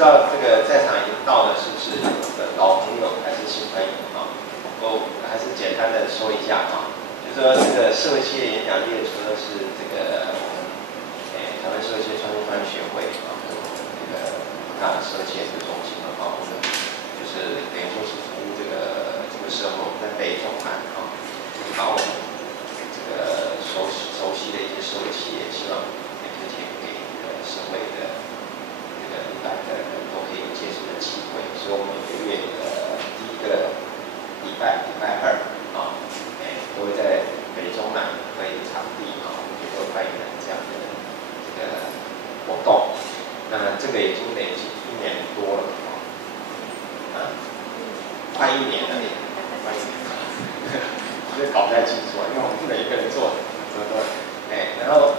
知道这个在场已经到的是不是老朋友还是新朋友啊？我还是简单的说一下啊，就说这个社会企业演讲列车是这个台湾社会企业创新发展学会啊，这个大的社会企业中心啊，我们就是等于说是服务这个社会，我们在北中南啊，就是把我们这个熟悉的一些社会企业，希望也可以给社会的这个一般的人都可以有接触的机会，所以我们每个月第一个礼拜二啊，都会在北中南各一个场地啊，我们也都办理这样的这个活动。那这个已经累积1年多了啊，快1年了，快1年了，所以搞不太清楚，因为我们每一个人做怎么多，然后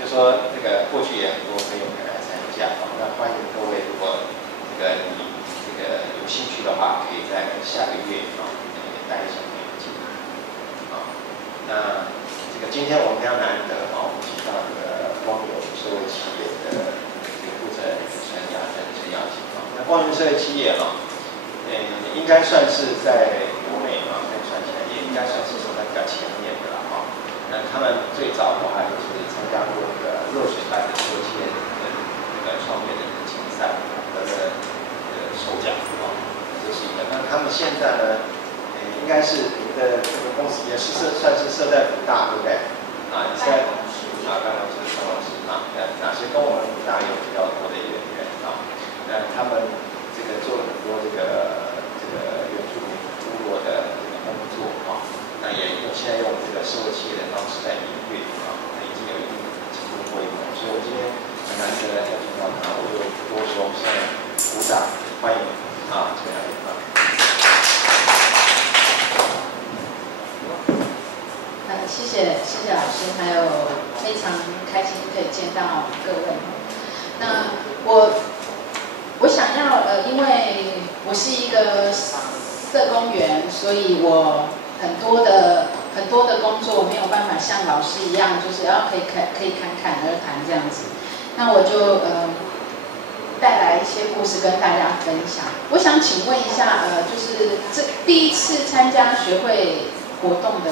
就说这个过去也很多朋友可以来参加啊，那欢迎各位，如果这个你这个有兴趣的话，可以在下个月啊带一些朋友进来啊。那这个今天我们非常难得啊，我们请到这个光友社会企业的负责人陈耀琴啊。那光友社会企业啊，应该算是在国美啊，算起来也应该算是走在比较前面的了啊。那他们最早的话就是参加过这个热水班的社会企业的这个创业的竞赛，得了首奖啊，这是一个。那他们现在呢，应该是你们的这个公司也是算是设在福大，对不对？啊，你现在办公室啊，哪些跟我们福大有比较多的渊源啊？那他们这个做了很多这个原住民部落的这个工作啊，那也现在用这个社会企业的方式在营运啊，已经有一定程度规模，所以我今天很难得邀请到他，我就不多说，我们现在鼓掌欢迎啊，这个来宾啊。谢谢老师，还有非常开心可以见到各位。那我想要因为我是一个社工员，所以我很多的工作没有办法像老师一样，就是可以侃侃而谈这样子。那我就带来一些故事跟大家分享。我想请问一下，就是这第一次参加学会活动的。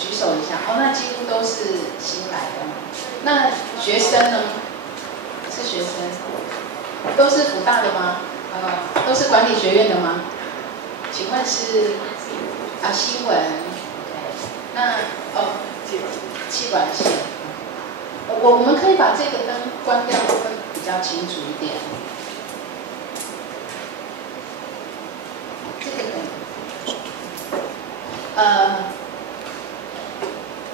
举手一下哦，那几乎都是新来的。那学生呢？是学生，都是辅大的吗？都是管理学院的吗？请问是新闻？那企管系。我们可以把这个灯关掉，会比较清楚一点。这个可以。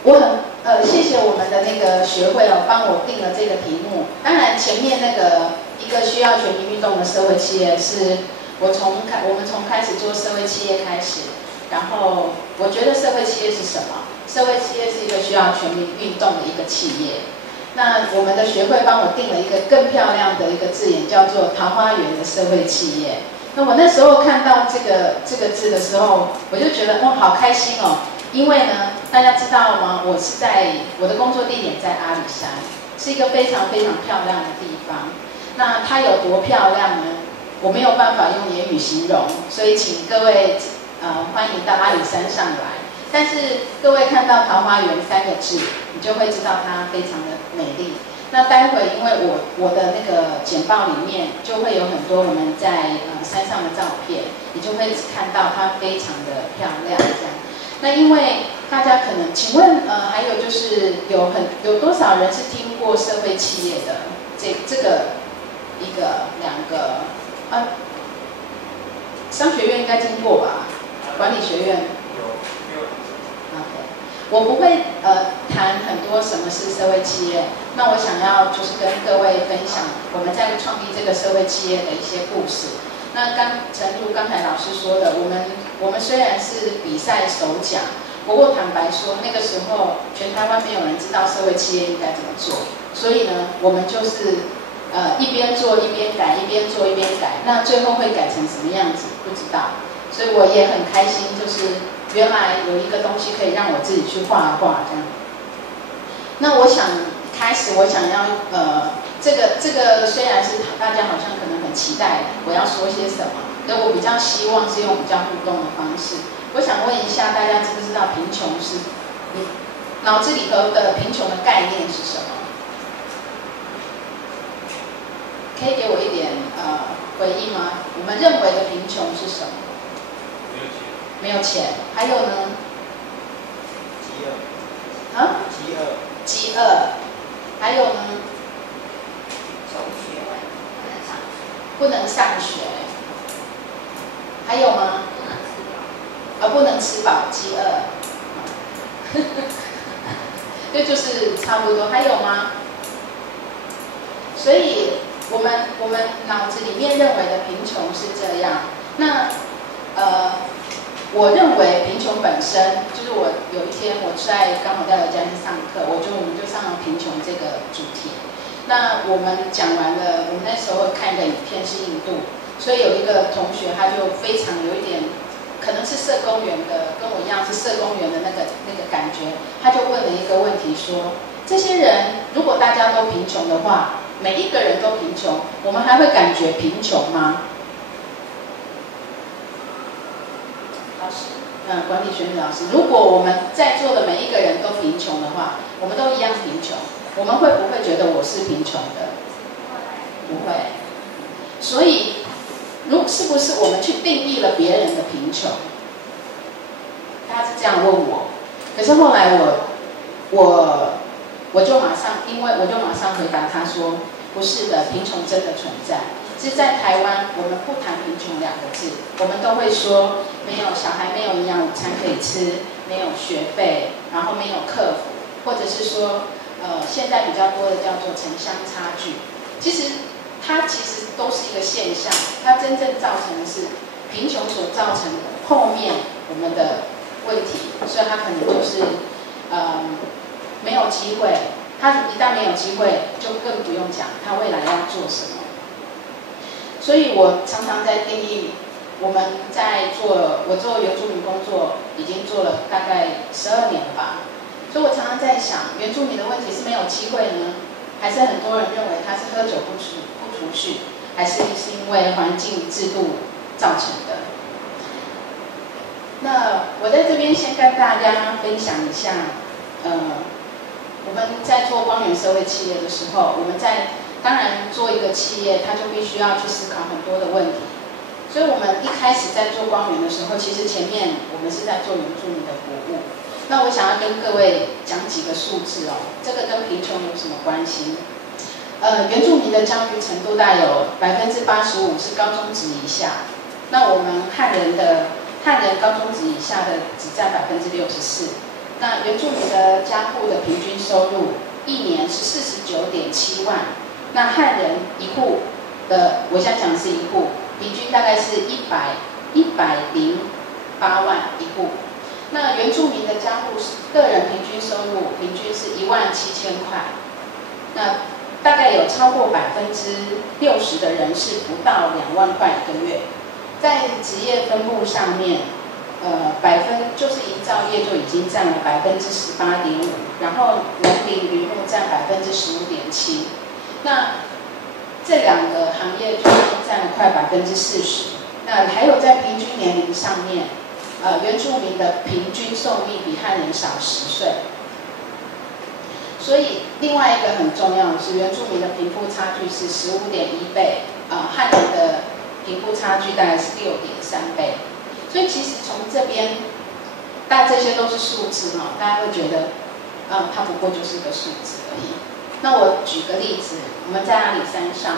我很谢谢我们的那个学会哦，帮我定了这个题目。当然，前面那个一个需要全民运动的社会企业，是我们从开始做社会企业开始，然后我觉得社会企业是什么？社会企业是一个需要全民运动的一个企业。那我们的学会帮我定了一个更漂亮的一个字眼，叫做桃花源的社会企业。那我那时候看到这个字的时候，我就觉得哇，好开心哦。因为呢，大家知道吗？我的工作地点在阿里山，是一个非常非常漂亮的地方。那它有多漂亮呢？我没有办法用言语形容，所以请各位欢迎到阿里山上来。但是各位看到桃花源3个字，你就会知道它非常的美丽。那待会因为我的那个简报里面就会有很多我们在山上的照片，你就会看到它非常的漂亮这样。那因为大家可能，请问还有就是有多少人是听过社会企业的这个1个2个商学院应该听过吧？管理学院有。OK， 我不会谈很多什么是社会企业。那我想要就是跟各位分享我们在创立这个社会企业的一些故事。那诚如刚才老师说的，我们虽然是比赛首奖，不过坦白说，那个时候全台湾没有人知道社会企业应该怎么做，所以呢，我们就是一边做一边改，一边做一边改，那最后会改成什么样子不知道，所以我也很开心，就是原来有一个东西可以让我自己去画这样。那我想开始我想要这个虽然是大家好像可能很期待我要说些什么，但我比较希望是用比较互动的方式。我想问一下大家知不知道贫穷是你脑子里头的贫穷的概念是什么？可以给我一点回应吗？我们认为的贫穷是什么？没有钱。还有呢？饥饿。啊？饥饿。饥饿。还有呢？辍学，不能上学。还有吗？不能吃饱，饥饿。这就是差不多。还有吗？所以我们脑子里面认为的贫穷是这样。那我认为贫穷本身就是我有一天我刚好在我家去上课，我们就上了贫穷这个主题。那我们讲完了，我们那时候看一个影片是印度，所以有一个同学他就非常有一点，可能是社工员的，跟我一样是社工员的那个感觉，他就问了一个问题说：这些人如果大家都贫穷的话，每一个人都贫穷，我们还会感觉贫穷吗？老师，管理学院老师，如果我们在座的每一个人都贫穷的话，我们都一样贫穷，我们会不会觉得我是贫穷的？不会。所以，是不是我们去定义了别人的贫穷？他是这样问我，可是后来我就马上回答他说，不是的，贫穷真的存在。是在台湾，我们不谈贫穷2个字，我们都会说小孩没有营养午餐可以吃，没有学费，然后没有课辅，或者是说现在比较多的叫做城乡差距。它其实都是一个现象，它真正造成的是贫穷所造成的后面我们的问题，所以它可能就是没有机会。他一旦没有机会，就更不用讲他未来要做什么。所以我常常在定义，我做原住民工作已经做了大概12年了吧。所以我常常在想，原住民的问题是没有机会呢，还是很多人认为他是喝酒不储蓄，还是因为环境制度造成的？那我在这边先跟大家分享一下，我们在做光源社会企业的时候，当然做一个企业，它就必须要去思考很多的问题。所以我们一开始在做光源的时候，其实前面我们是在做原住民的服务。那我想要跟各位讲几个数字哦，这个跟贫穷有什么关系？原住民的教育程度大概有85%是高中职以下，那我们汉人高中职以下的只占64%。那原住民的家户的平均收入1年是49.7万，那汉人一户的，我现在讲的是一户，平均大概是108万一户。那原住民的家户个人平均收入平均是17000块，那大概有超过60%的人是不到2万块一个月。在职业分布上面，就是营造业就已经占了18.5%，然后农林渔牧占15.7%，那这2个行业就占了快40%。那还有在平均年龄上面，原住民的平均寿命比汉人少10岁。所以另外一个很重要的是，原住民的贫富差距是15.1倍，汉人的贫富差距大概是6.3倍。所以其实从这边，但这些都是数字大家会觉得，它不过就是个数字而已。那我举个例子，我们在阿里山上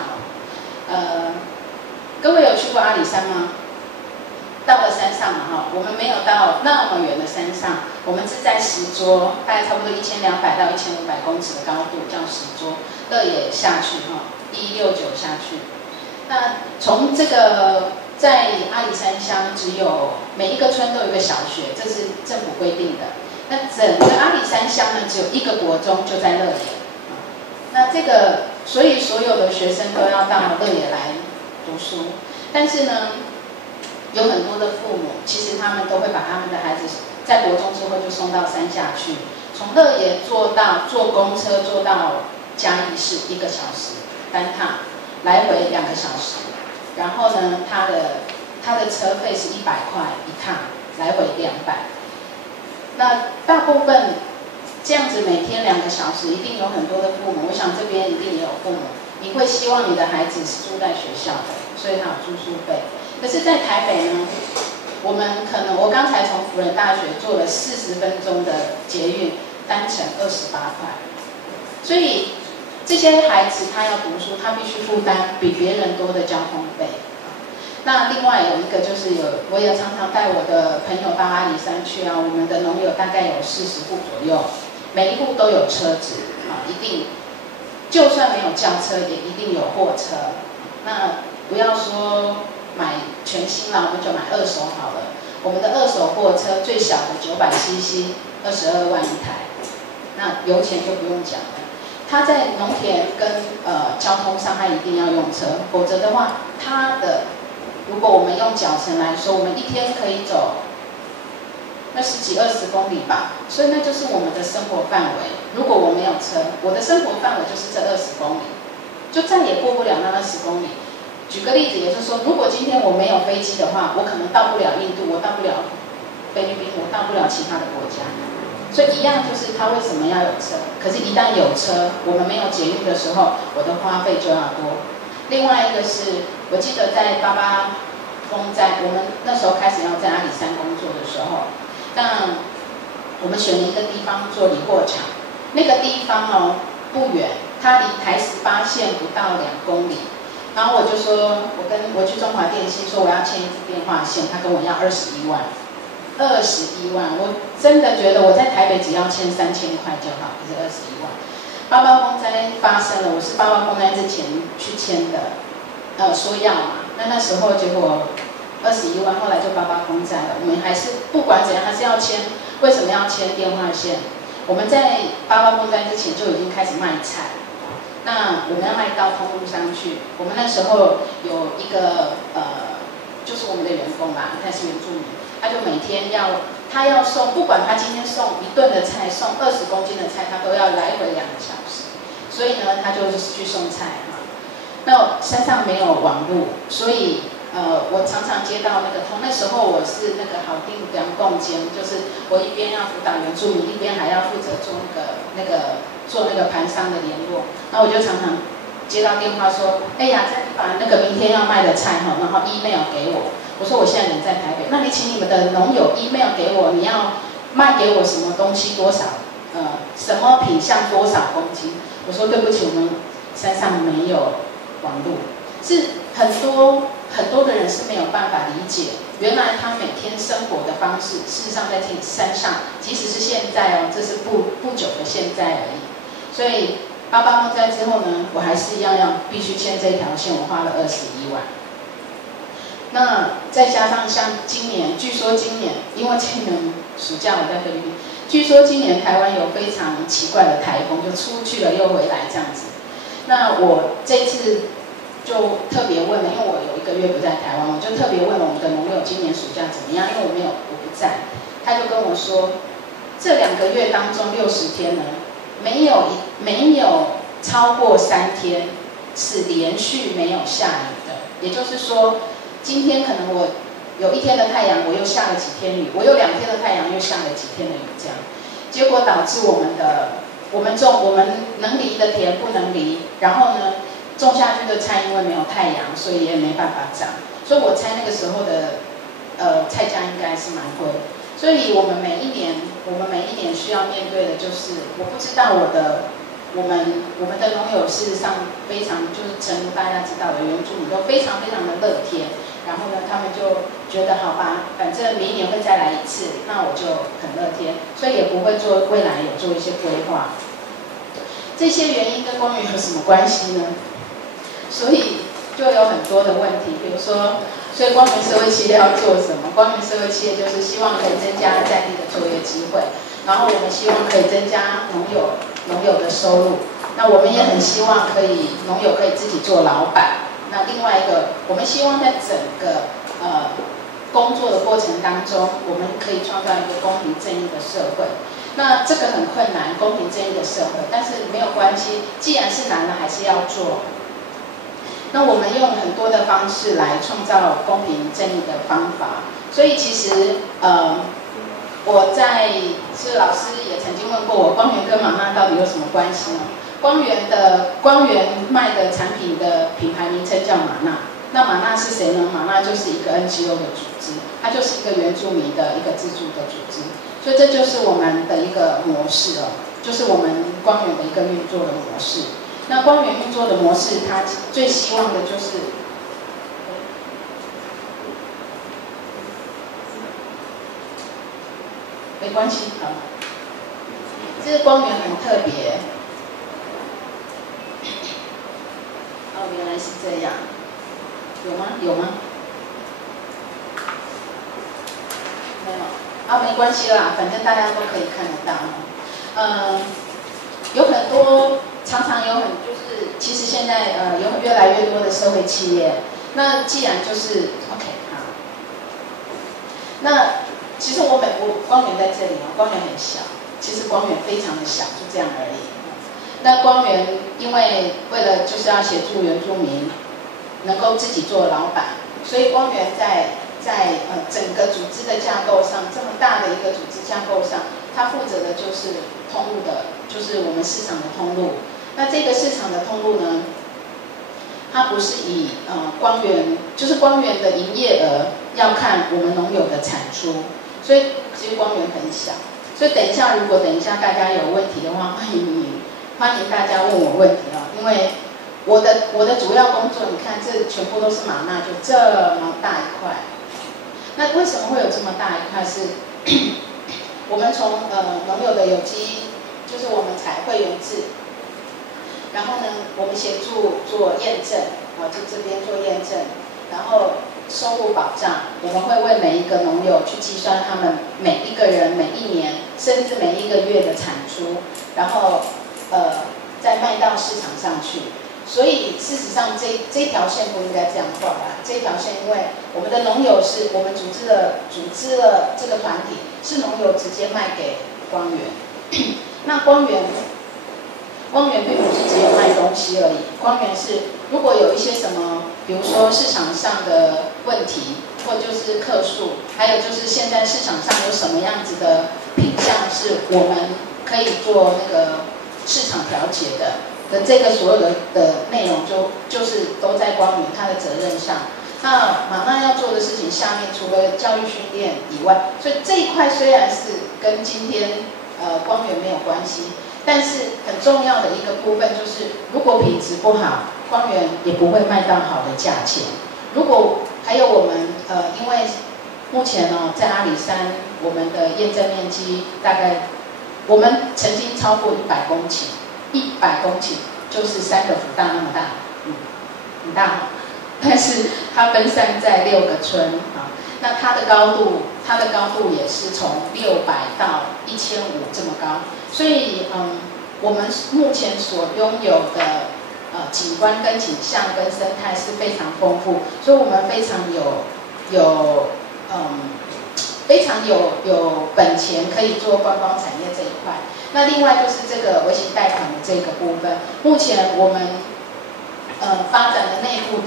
各位有去过阿里山吗？到了山上嘛我们没有到那么远的山上，我们是在石桌，大概差不多1200到1500公尺的高度，叫石桌，乐野下去169下去。那从这个在阿里山乡，只有每一个村都有一个小学，这是政府规定的。那整个阿里山乡呢，只有1个国中，就在乐野。那所以所有的学生都要到乐野来读书。但是呢，有很多的父母，其实他们都会把他们的孩子在国中之后就送到山下去，从乐园坐公车坐到嘉义市1个小时单趟，来回2个小时。然后呢，他的车费是100块一趟，来回200。那大部分这样子每天2个小时，一定有很多的父母，我想这边一定也有父母，你会希望你的孩子是住在学校的，所以他有住宿费。可是，在台北呢，我刚才从辅仁大学坐了40分钟的捷运，单程28块，所以这些孩子他要读书，他必须负担比别人多的交通费。那另外有一个就是我也常常带我的朋友到阿里山去啊，我们的农友大概有40户左右，每一户都有车子啊，一定就算没有轿车，也一定有货车。那不要说买全新啦，我们就买二手好了。我们的二手货车最小的900cc，22万一台，那油钱就不用讲了。他在农田跟交通上，他一定要用车，否则的话，如果我们用脚程来说，我们一天可以走那10几20公里吧，所以那就是我们的生活范围。如果我没有车，我的生活范围就是这20公里，就再也过不了那20公里。举个例子，也就是说，如果今天我没有飞机的话，我可能到不了印度，我到不了菲律宾，我到不了其他的国家。所以一样就是他为什么要有车？可是，一旦有车，我们没有捷运的时候，我的花费就要多。另外一个是，我记得在88风灾，我们那时候开始要在阿里山工作的时候，那我们选了一个地方做理货厂，那个地方不远，它离台18线不到2公里。然后我就说，我去中华电信说我要签一支电话线，他跟我要21万，21万，我真的觉得我在台北只要签3000块就好，可是21万。88风灾发生了，我是88风灾之前去签的，说要嘛，那时候结果21万，后来就88风灾了，我们还是不管怎样还是要签，为什么要签电话线？我们在88风灾之前就已经开始卖菜。那我们要卖到通路上去。我们那时候有一个就是我们的员工啦，他是原住民，他就每天他要送，不管他今天送1顿的菜，送20公斤的菜，他都要来回2个小时。所以呢，他就是去送菜哈。那山上没有网路，所以我常常接到那时候我是好定量共监，就是我一边要辅导原住民，一边还要负责做做盘商的联络。那我就常常接到电话说，哎呀，你把明天要卖的菜然后 email 给我。我说我现在人在台北，那你请你们的农友 email 给我，你要卖给我什么东西多少，什么品项多少公斤。我说对不起，我们山上没有网路，是很多的人是没有办法理解，原来他每天生活的方式，事实上在山上，即使是现在这是不久的现在而已。所以88风灾之后呢，我还是一样必须签这条线，我花了21万。那再加上像今年，据说今年因为今年暑假我在菲律宾，据说今年台湾有非常奇怪的台风，就出去了又回来这样子。那我这次就特别问了，因为我有1个月不在台湾，我就特别问了我们的农友今年暑假怎么样，因为我不在，他就跟我说，这2个月当中60天呢，没有超过3天是连续没有下雨的，也就是说，今天可能我有1天的太阳，我又下了几天雨，我有2天的太阳又下了几天的雨，这样，结果导致我们能犁的田不能犁，然后呢，种下去的菜因为没有太阳，所以也没办法长，所以我猜那个时候的菜价应该是蛮贵。所以我们每一年需要面对的就是，我不知道我们的农友事实上非常就是诚如大家知道的，原住民都非常非常的乐天，然后呢，他们就觉得好吧，反正明年会再来一次，那我就很乐天，所以也不会未来有做一些规划。这些原因跟光源有什么关系呢？所以就有很多的问题，比如说，所以光源社会企业要做什么？光源社会企业就是希望可以增加在地的就业机会，然后我们希望可以增加农友的收入。那我们也很希望农友可以自己做老板。那另外一个，我们希望在整个工作的过程当中，我们可以创造一个公平正义的社会。那这个很困难，公平正义的社会，但是没有关系，既然是难了，还是要做。那我们用很多的方式来创造公平正义的方法，所以其实是老师也曾经问过我，光源跟玛纳到底有什么关系呢？光源卖的产品的品牌名称叫玛纳，那玛纳是谁呢？玛纳就是一个 NGO 的组织，它就是一个原住民的一个自助的组织，所以这就是我们的一个模式哦，就是我们光源的一个运作的模式。那光源运作的模式，它最希望的就是，没关系，好，这个光源很特别。哦，原来是这样，有吗？有吗？没有啊，没关系啦，反正大家都可以看得到。有很多。常常有就是其实现在有越来越多的社会企业，那既然就是 OK 好，那其实我光源在这里哦，光源很小，其实光源非常的小，就这样而已。那光源因为了就是要协助原住民能够自己做老板，所以光源在整个组织的架构上，这么大的一个组织架构上，它负责的就是通路的，就是我们市场的通路。那这个市场的通路呢，它不是以光源，就是光源的营业额要看我们农友的产出，所以其实光源很小。所以如果等一下大家有问题的话，欢迎大家问我问题哦，因为我的主要工作，你看这全部都是玛纳，就这么大一块。那为什么会有这么大一块？是我们从农友的有机，就是我们采会员制。然后呢，我们协助做验证，就这边做验证，然后收入保障，我们会为每一个农友去计算他们每一个人每一年，甚至每一个月的产出，然后再卖到市场上去。所以事实上这条线不应该这样画啦，这条线因为我们的农友是我们组织了这个团体，是农友直接卖给光源，那光源并不是只有卖东西而已，光源是如果有一些什么，比如说市场上的问题，或就是客数，还有就是现在市场上有什么样子的品项是我们可以做那个市场调节的这个所有的内容就是都在光源他的责任上。那玛纳要做的事情下面除了教育训练以外，所以这一块虽然是跟今天光源没有关系。但是很重要的一个部分就是，如果品质不好，光源也不会卖到好的价钱。如果还有我们因为目前在阿里山，我们的验证面积大概我们曾经超过100公顷，100公顷就是3个福大那么大，很大哈。但是它分散在6个村啊，那它的高度也是从600到1500这么高。所以，我们目前所拥有的景观跟景象跟生态是非常丰富，所以我们非常有本钱可以做观光产业这一块。那另外就是这个微型贷款的这个部分，目前我们发展的内部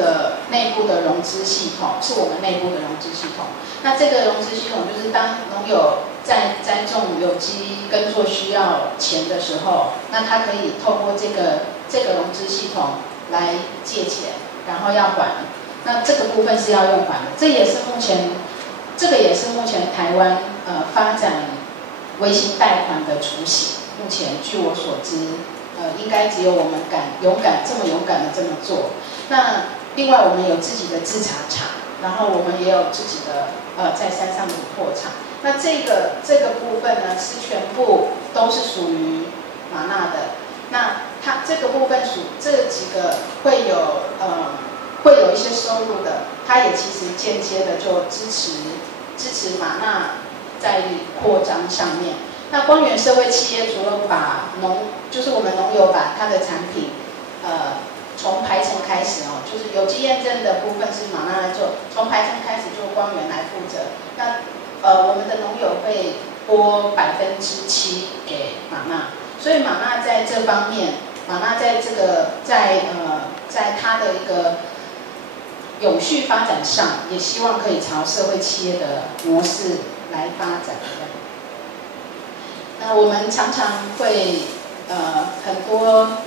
的融资系统是我们内部的融资系统。那这个融资系统就是当农友在栽种有机耕作需要钱的时候，那他可以透过这个融资系统来借钱，然后要还。那这个部分是要用还的，这个也是目前台湾发展微型贷款的雏形。目前据我所知，应该只有我们这么勇敢的这么做。那另外我们有自己的制茶厂，然后我们也有自己的在山上的货场。那这个部分呢，是全部都是属于玛纳的。那它这个部分这几个会有一些收入的，它也其实间接的就支持玛纳在扩张上面。那光源社会企业除了就是我们农友把它的产品，从排程开始就是有机验证的部分是玛纳来做，从排程开始就光源来负责。那我们的农友会拨7%给妈妈，所以妈妈在这方面，妈妈在这个在她的一个永续发展上，也希望可以朝社会企业的模式来发展。那我们常常会很多，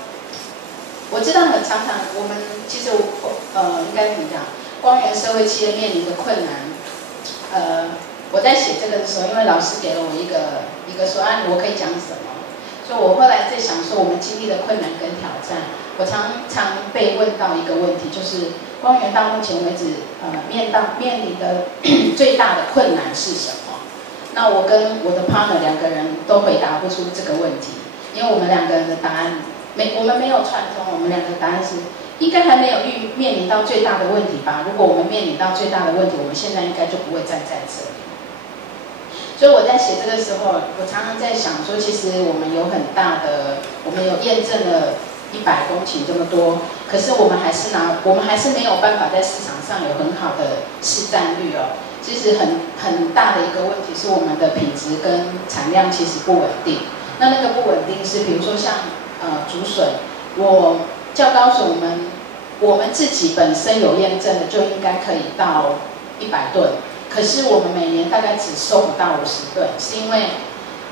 我知道常常我们其实应该怎么讲，光源社会企业面临的困难，我在写这个的时候，因为老师给了我一个说我可以讲什么，所以我后来在想说我们经历的困难跟挑战，我常常被问到一个问题，就是光源到目前为止面临的最大的困难是什么？那我跟我的 partner 2个人都回答不出这个问题，因为我们2个人的答案我们没有串通，我们2个答案是应该还没有面临到最大的问题吧。如果我们面临到最大的问题，我们现在应该就不会站在这里。所以我在写这个时候，我常常在想说，其实我们有很大的，我们有验证了100公顷这么多，可是我们还是没有办法在市场上有很好的市占率哦。其实很大的一个问题是我们的品质跟产量其实不稳定。那个不稳定是，比如说像竹笋，较高笋我们自己本身有验证的，就应该可以到100吨。可是我们每年大概只收不到50吨，是因为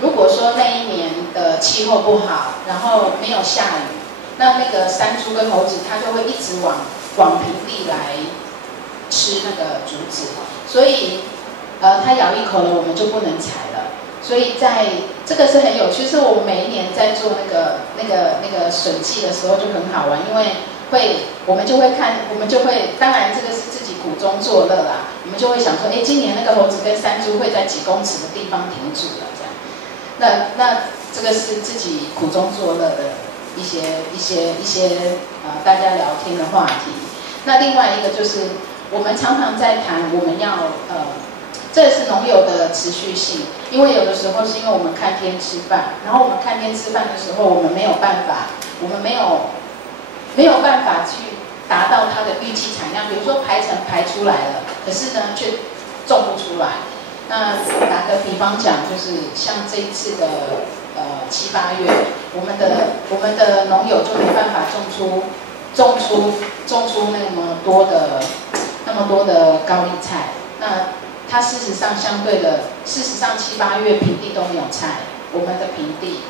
如果说那一年的气候不好，然后没有下雨，那个山猪跟猴子它就会一直往平地来吃那个竹子，所以它咬一口了，我们就不能采了。所以在这个是很有趣，是我们每一年在做那个笋季的时候就很好玩，因为我们就会当然这个是自己苦中作乐啦，我们就会想说，今年那个猴子跟山猪会在几公尺的地方停住了，这样。那这个是自己苦中作乐的一些大家聊天的话题。那另外一个就是我们常常在谈，我们要这是农友的持续性，因为有的时候是因为我们看天吃饭，然后我们看天吃饭的时候，我们没有办法去达到它的预期产量，比如说排程排出来了，可是呢却种不出来。那打个比方讲，就是像这一次的7、8月，我们的农友就没办法种出那么多的高丽菜。那它事实上7、8月平地都没有菜，我们的平地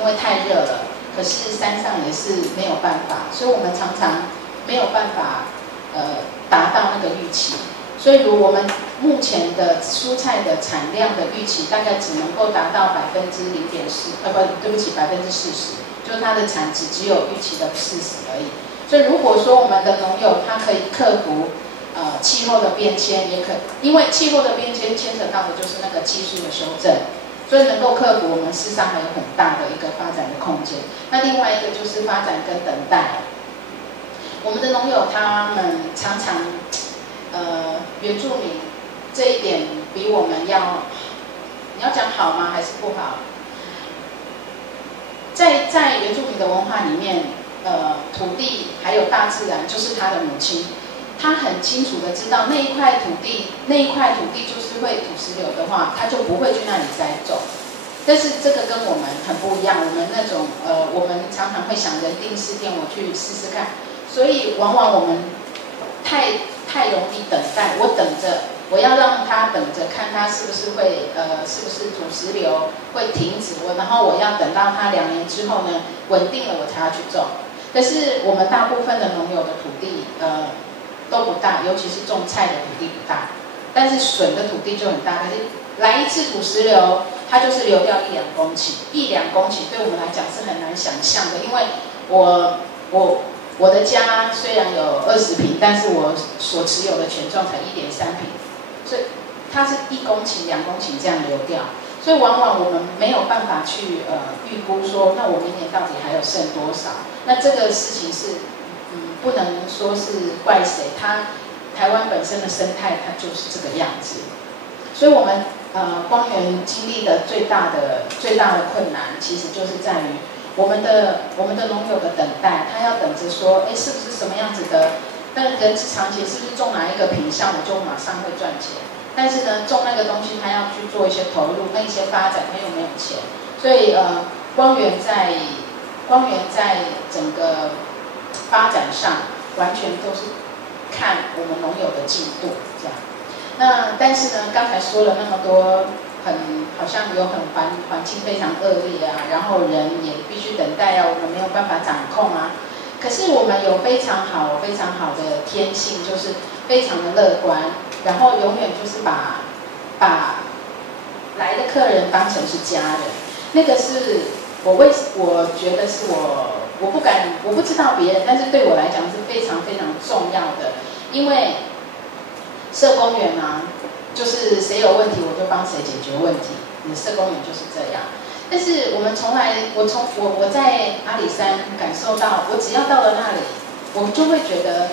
因为太热了，可是山上也是没有办法，所以我们常常没有办法达到那个预期。所以我们目前的蔬菜的产量的预期大概只能够达到40%，就是它的产值只有预期的40%而已。所以如果说我们的农友他可以克服气候的变迁，因为气候的变迁牵扯到的就是那个技术的修正，所以能够克服，我们事实上还有很大的一个发展的空间。那另外一个就是发展跟等待，我们的农友他们常常原住民这一点比我们你要讲好吗？还是不好？在原住民的文化里面，土地还有大自然就是他的母亲，他很清楚的知道那一块土地就是会土石流的话，他就不会去那里栽种。但是这个跟我们很不一样，我们那种我们常常会想人定胜天，我去试试看，所以往往我们太容易等待，我等着，我要让他等着看他是不是土石流会停止，然后我要等到他2年之后呢稳定了我才要去种。可是我们大部分的农友的土地都不大，尤其是种菜的土地不大，但是笋的土地就很大。可是来一次土石流，它就是流掉1、2公顷，1、2公顷对我们来讲是很难想象的，因为我的家虽然有20坪，但是我所持有的权状才1.3坪，所以它是1公顷、2公顷这样流掉，所以往往我们没有办法去预估说，那我明年到底还有剩多少？那这个事情是不能说是怪谁，台湾本身的生态它就是这个样子，所以我们光源经历的最大的困难，其实就是在于我们的农友的等待，他要等着说，是不是什么样子的，那人之常情，是不是种哪一个品项我就马上会赚钱？但是呢，种那个东西他要去做一些投入，那一些发展，他又没有钱，所以光源在整个发展上完全都是看我们农友的进度这样。那但是呢，刚才说了那么多，好像有很环境非常恶劣啊，然后人也必须等待啊，我们没有办法掌控啊。可是我们有非常好的天性，就是非常的乐观，然后永远就是把来的客人当成是家人。那个是我觉得是我不知道别人，但是对我来讲是非常非常重要的，因为社工员啊，就是谁有问题我就帮谁解决问题，你的社工员就是这样。但是我在阿里山感受到，我只要到了那里，我就会觉得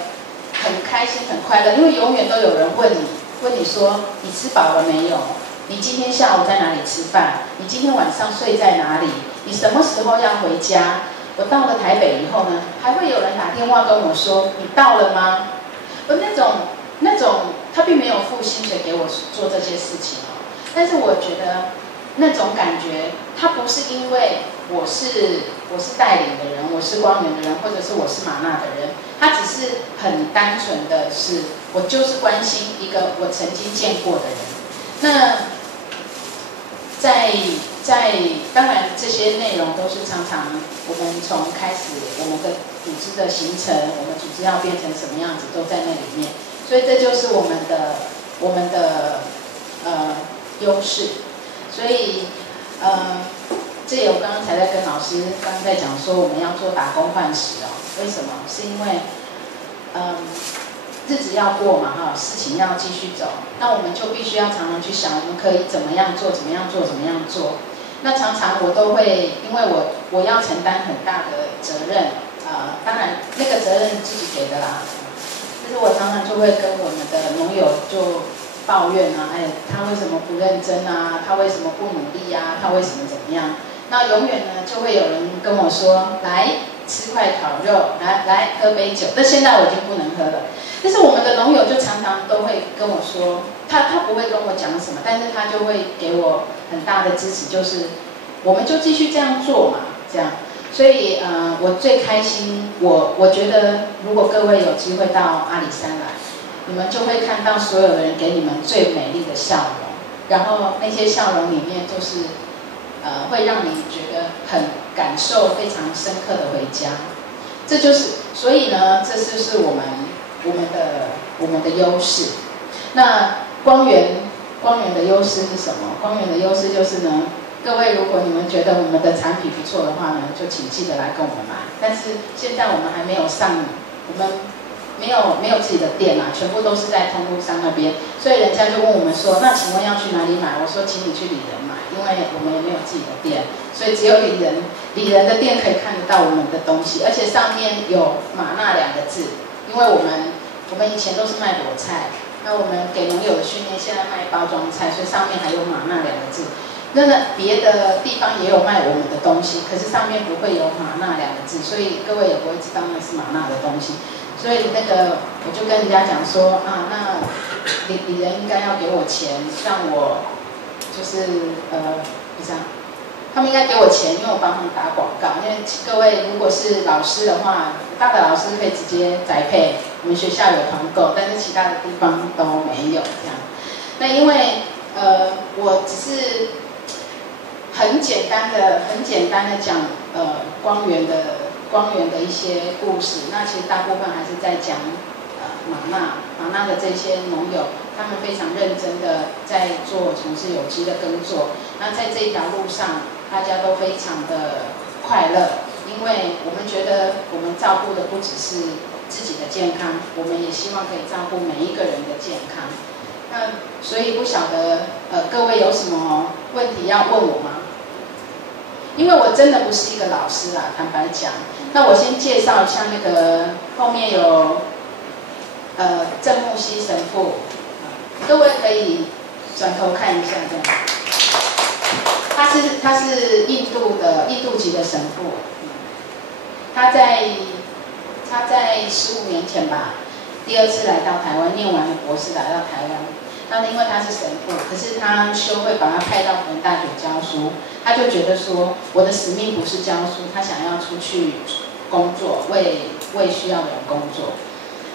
很开心、很快乐，因为永远都有人问你说你吃饱了没有？你今天下午在哪里吃饭？你今天晚上睡在哪里？你什么时候要回家？我到了台北以后呢，还会有人打电话跟我说你到了吗？那种他并没有付薪水给我做这些事情哦，但是我觉得那种感觉，他不是因为我是带领的人，我是光源的人，或者是我是玛纳的人，他只是很单纯的是，我就是关心一个我曾经见过的人。那当然这些内容都是常常我们从开始我们的组织的形成，我们组织要变成什么样子都在那里面，所以这就是我们的优势。所以这也我刚才在跟老师在讲说我们要做打工换食哦，为什么？是因为日子要过嘛哈，事情要继续走，那我们就必须要常常去想，我们可以怎么样做，怎么样做，怎么样做。那常常我都会，因为我要承担很大的责任，当然那个责任自己给的啦，就是我常常就会跟我们的农友就抱怨啊，哎，他为什么不认真啊？他为什么不努力啊？他为什么怎么样？那永远呢就会有人跟我说，来吃块烤肉，来喝杯酒。那现在我已经不能喝了。但是我们的农友就常常都会跟我说，他不会跟我讲什么，但是他就会给我很大的支持，就是我们就继续这样做嘛，这样。所以我最开心，我觉得如果各位有机会到阿里山来，你们就会看到所有的人给你们最美丽的笑容，然后那些笑容里面就是会让你觉得很感受非常深刻的回家。这就是所以呢，这就是我们的优势。那光源的优势是什么？光源的优势就是呢，各位如果你们觉得我们的产品不错的话呢，就请记得来跟我们买。但是现在我们还没有上，我们没有自己的店啊，全部都是在通路上那边，所以人家就问我们说，那请问要去哪里买？我说请你去里仁买，因为我们也没有自己的店，所以只有里仁的店可以看得到我们的东西，而且上面有玛纳2个字，因为我们以前都是卖裸菜，那我们给农友的训练，现在卖包装菜，所以上面还有玛纳2个字。那别的地方也有卖我们的东西，可是上面不会有玛纳2个字，所以各位也不会知道那是玛纳的东西。所以那个我就跟人家讲说啊，那里仁应该要给我钱，让我就是这样，他们应该给我钱，因为我帮他们打广告。因为各位如果是老师的话，大的老师可以直接宅配，我们学校有团购，但是其他的地方都没有这样。那因为我只是很简单的讲光源的一些故事，那其实大部分还是在讲玛纳的这些农友，他们非常认真的在从事有机的耕作。那在这条路上，大家都非常的快乐，因为我们觉得我们照顾的不只是自己的健康，我们也希望可以照顾每一个人的健康。那所以不晓得各位有什么问题要问我吗？因为我真的不是一个老师啊，坦白讲。那我先介绍一下那个后面有郑木熙神父，各位可以转头看一下这样。他是印度籍的神父，他在15年前吧，第2次来到台湾，念完了博士来到台湾。那因为他是神父，可是他修会把他派到辅仁大学教书，他就觉得说我的使命不是教书，他想要出去工作，为需要的人工作。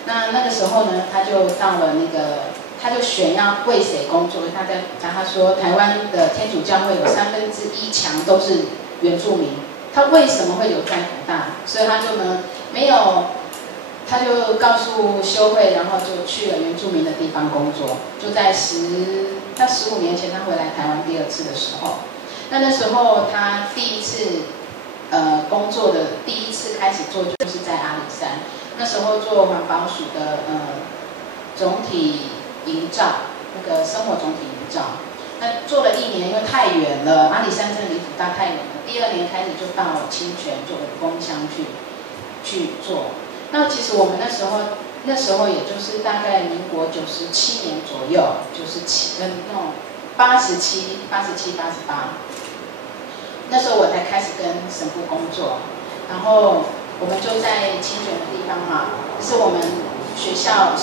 那个时候呢，他就到了那个，他就选要为谁工作。他说台湾的天主教会有1/3强都是原住民，他为什么会留在辅大？所以他就呢没有。他就告诉修会，然后就去了原住民的地方工作。就在他15年前，他回来台湾第2次的时候，那时候他第一次工作的第一次开始做，就是在阿里山。那时候做环保署的总体营造，那个生活总体营造。那做了1年，因为太远了，阿里山真的离辅大太远了。第2年开始就到清泉，就武功乡去做。那其实我们那时候也就是大概民国97年左右，97那种87、88，那时候我才开始跟神父工作，然后我们就在清泉的地方嘛，是我们学校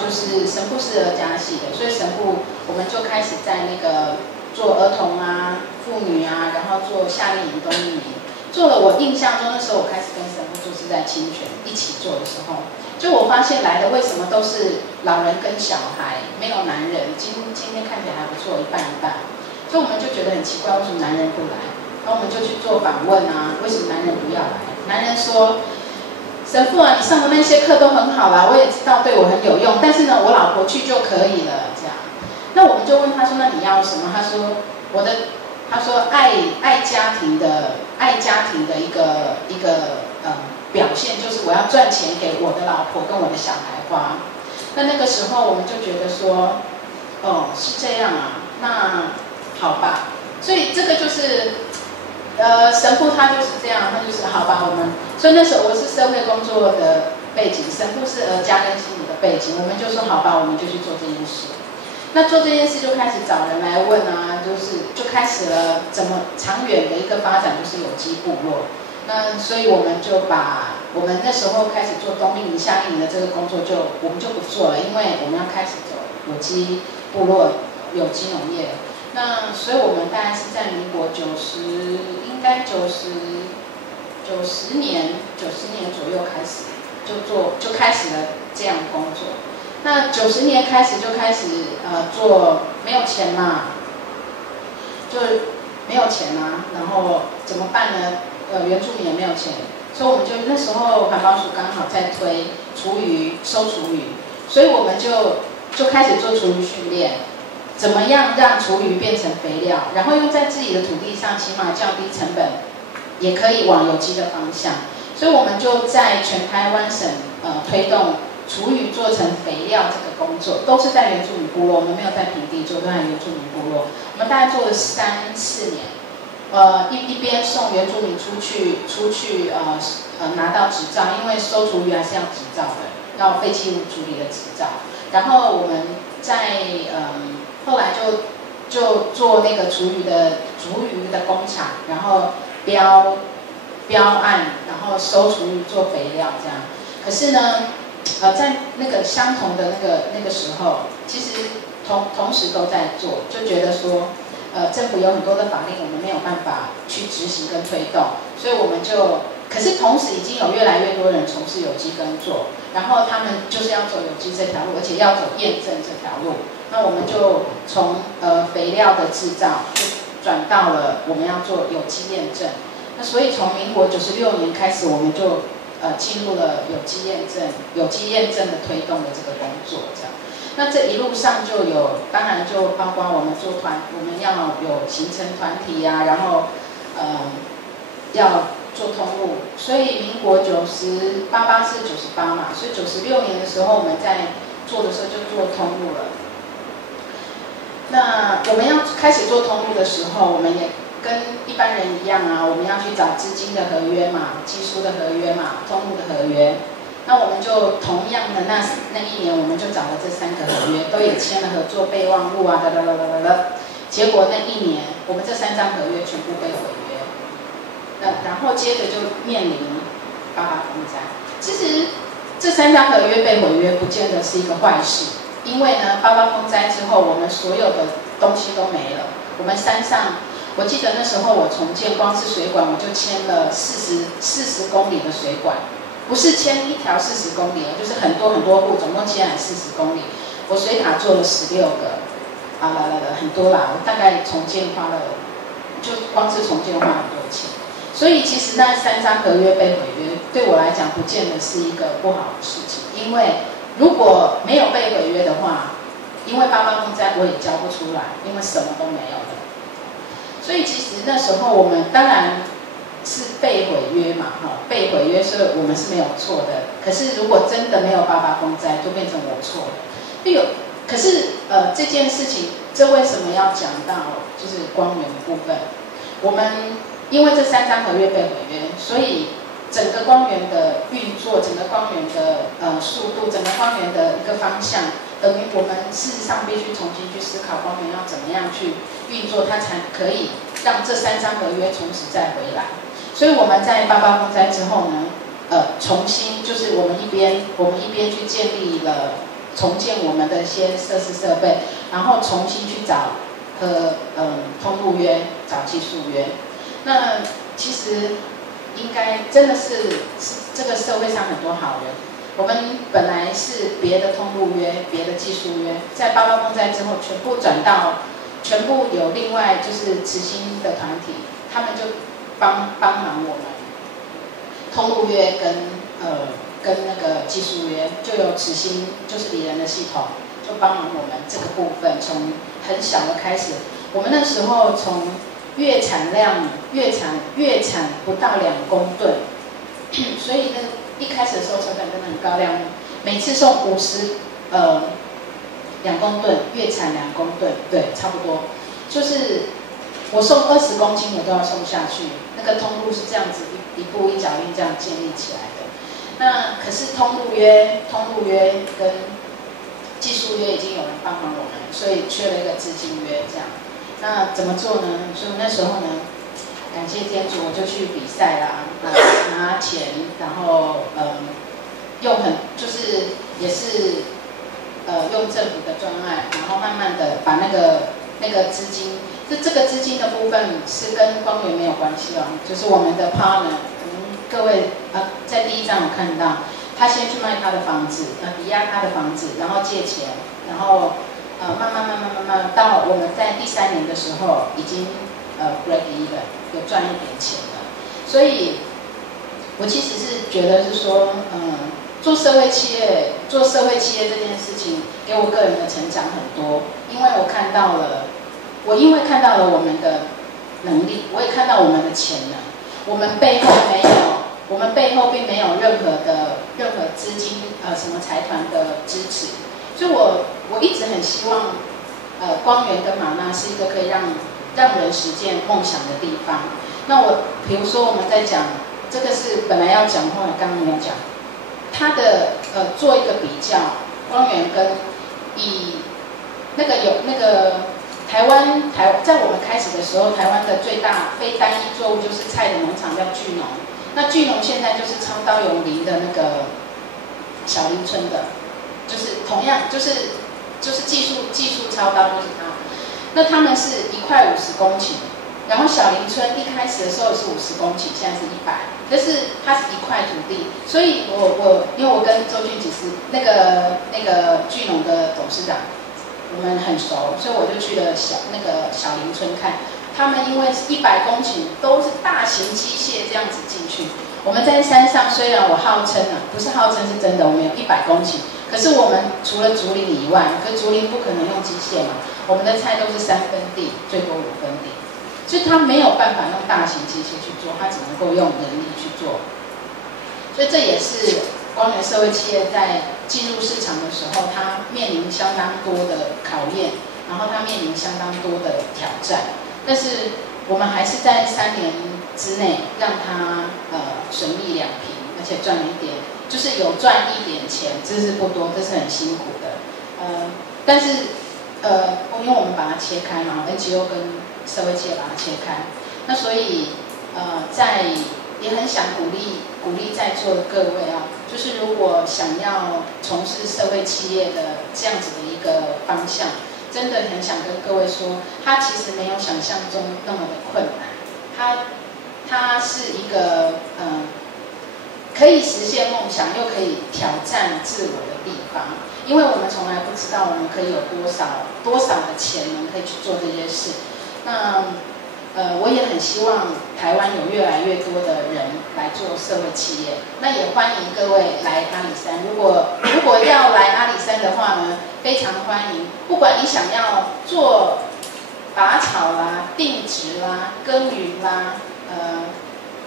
就是神父是儿家系的，所以神父我们就开始在那个做儿童啊、妇女啊，然后做夏令营、冬令营。做了，我印象中那时候我开始跟神父做是在清泉一起做的时候，就我发现来的为什么都是老人跟小孩，没有男人。今天看起来还不错，一半一半，所以我们就觉得很奇怪，为什么男人不来？然后我们就去做访问啊，为什么男人不要来？男人说，神父啊，你上的那些课都很好啦，我也知道对我很有用，但是呢，我老婆去就可以了，这样。那我们就问他说，那你要什么？他说他说爱家庭的一个表现，就是我要赚钱给我的老婆跟我的小孩花。那个时候我们就觉得说，哦，是这样啊，那好吧。所以这个就是神父他就是这样，他就是好吧，所以那时候我是社会工作的背景，神父是家跟心理的背景，我们就说好吧，我们就去做这件事。那做这件事就开始找人来问啊，就开始了怎么长远的一个发展，就是有机部落。那所以我们就把我们那时候开始做冬令营、夏令营的这个工作我们就不做了，因为我们要开始走有机部落、有机农业。那所以我们大概是在民国应该90年左右开始就开始了这样的工作。那90年开始就开始做，没有钱嘛，就没有钱啊，然后怎么办呢？原住民也没有钱，所以我们就那时候环保署刚好在推厨余收厨余，所以我们就开始做厨余训练，怎么样让厨余变成肥料，然后用在自己的土地上，起码降低成本，也可以往有机的方向。所以我们就在全台湾省推动厨余做成肥料这个工作，都是在原住民部落，我们没有在平地做，都在原住民部落。我们大概做了3-4年，一边送原住民出去拿到执照，因为收厨余还是要执照的，要废弃物处理的执照。然后我们在后来就做那个厨余的工厂，然后标案，然后收厨余做肥料这样。可是呢，在那个相同的那个时候，其实同时都在做，就觉得说，政府有很多的法令我们没有办法去执行跟推动，所以我们可是同时已经有越来越多人从事有机耕作，然后他们就是要走有机这条路，而且要走验证这条路。那我们就从肥料的制造就转到了我们要做有机验证。那所以从民国96年开始，我们就进入了有机验证的推动的这个工作，这样。那这一路上当然就包括我们我们要有形成团体啊，然后要做通路。所以民国88是98嘛，所以96年的时候我们在做的时候就做通路了。那我们要开始做通路的时候，我们也跟一般人一样啊，我们要去找资金的合约嘛，技术的合约嘛，通路的合约。那我们就同样的那一年，我们就找了这3个合约，都也签了合作备忘录啊，结果那一年，我们这3张合约全部被毁约。然后接着就面临88风灾。其实这3张合约被毁约，不见得是一个坏事，因为呢，88风灾之后，我们所有的东西都没了。我们山上，我记得那时候我重建，光是水管我就牵了40公里的水管，不是牵一条40公里，就是很多户，总共牵来40公里。我水塔做了16个，很多啦。我大概重建花了，就光是重建花很多钱。所以其实那3张合约被毁约，对我来讲不见得是一个不好的事情，因为如果没有被毁约的话，因为88风灾我也交不出来，因为什么都没有了。所以其实那时候我们当然是被毁约嘛，被毁约，所以我们是没有错的。可是如果真的没有88风灾，就变成我错了。可是这件事情，这为什么要讲到就是光源的部分？我们因为这3张合约被毁约，所以整个光源的运作，整个光源的速度，整个光源的一个方向，等于我们事实上必须重新去思考光源要怎么样去运作，它才可以让这3张合约从此再回来。所以我们在88风灾之后呢，重新就是我们一边去建立了重建我们的一些设施设备，然后重新去找通路约，找技术约。那其实应该真的是这个社会上很多好人。我们本来是别的通路约、别的技术约，在88风灾之后全部有另外就是慈心的团体，他们就帮忙我们通路约跟那个技术约，就有慈心就是理人的系统，就帮忙我们这个部分，从很小的开始，我们那时候从月产不到2公吨，所以那个一开始的时候成本真的很高，每次送2公吨，月产2公吨，对，差不多，就是我送20公斤我都要送下去，那个通路是这样子一步一脚印这样建立起来的。那可是通路约跟技术约已经有人帮忙我们，所以缺了一个资金约这样。那怎么做呢？所以那时候呢，感谢天主，我就去比赛啦，拿钱，然后就是也是用政府的专案，然后慢慢的把那个资金，这个资金的部分是跟光源没有关系哦，就是我们的 partner， 可能各位在第1章有看到，他先去卖他的房子，抵押他的房子，然后借钱，然后慢慢到我们在第3年的时候已经break even， 有赚一点钱了。所以我其实是觉得是说，做社会企业这件事情给我个人的成长很多，因为我看到了我们的能力，我也看到我们的潜能，我们背后并没有任何资金什么财团的支持，所以我一直很希望光源跟玛纳是一个可以让人实践梦想的地方。那比如说我们在讲这个是本来要讲，后来刚刚没有讲，它的做一个比较，光源跟台湾在我们开始的时候，台湾的最大非单一作物就是菜的农场叫巨农。那巨农现在就是超刀永林的那个小林村的，就是同样就是技术超刀就是他。那他们是1块50公顷，然后小林村一开始的时候是50公顷，现在是100，但是它是1块土地，所以因为我跟周俊吉是那个巨农的董事长。我们很熟，所以我就去了小林村看。他们因为100公顷都是大型机械这样子进去。我们在山上，虽然我号称不是号称是真的，我们有100公顷，可是我们除了竹林以外，可是竹林不可能用机械嘛，我们的菜都是3分地，最多5分地，所以他没有办法用大型机械去做，他只能够用人力去做。所以这也是光源社会企业在进入市场的时候，它面临相当多的考验，然后它面临相当多的挑战。但是我们还是在3年之内让它损益两平，而且赚了一点，就是有赚一点钱，这是不多，这是很辛苦的。但是因为我们把它切开嘛，NGO 跟社会企业把它切开，那所以在也很想鼓励在座的各位啊，就是如果想要从事社会企业的这样子的一个方向，真的很想跟各位说，它其实没有想象中那么的困难，它是一个可以实现梦想又可以挑战自我的地方，因为我们从来不知道我们可以有多少的潜能可以去做这些事。那我也很希望台湾有越来越多的人来做社会企业。那也欢迎各位来阿里山。如果要来阿里山的话呢，非常欢迎。不管你想要做拔草啦、定植啦、耕耘啦、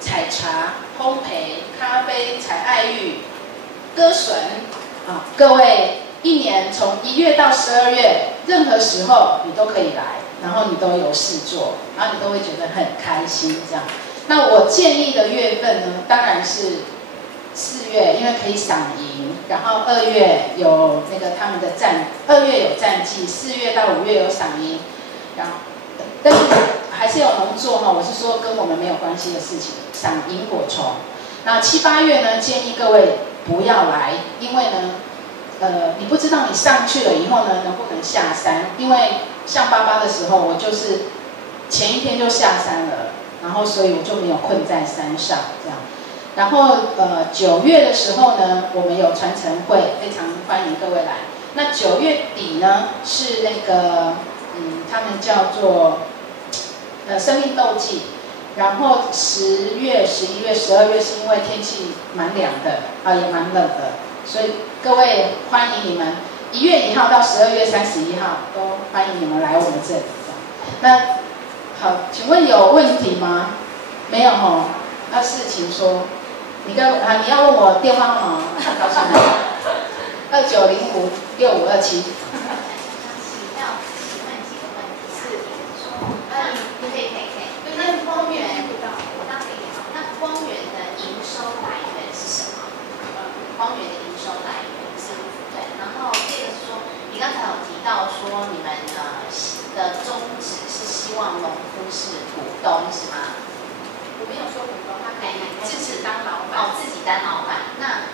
采茶、烘焙、咖啡、采爱玉、割笋啊，各位一年从1月到12月，任何时候你都可以来。然后你都有事做，然后你都会觉得很开心这样。那我建议的月份呢，当然是4月，因为可以赏萤，然后2月有那个他们的2月有战季，4月到5月有赏萤，然后但是还是有农作哈，我是说跟我们没有关系的事情，赏萤火虫。那7、8月呢，建议各位不要来，因为呢，你不知道你上去了以后呢，能不能下山，因为像88的时候，我就是前一天就下山了，然后所以我就没有困在山上这样。然后9月的时候呢，我们有传承会，非常欢迎各位来。那9月底呢是那个他们叫做生命斗技，然后10月、11月、12月是因为天气蛮凉的啊，也蛮冷的，所以各位欢迎你们。1月1号到12月31号都欢迎你们来我们这里。那好，请问有问题吗？没有吼，那是请说。你要问我电话号码，告诉你，29056527。那光源，我刚可以讲，那光源的营收来源是什么？光源的营收来源是，对。然后这个是说，你刚才有提到说你们的宗旨是希望农夫是股东是吗？我没有说股东，他可以自己当老板。哦，自己当老板。那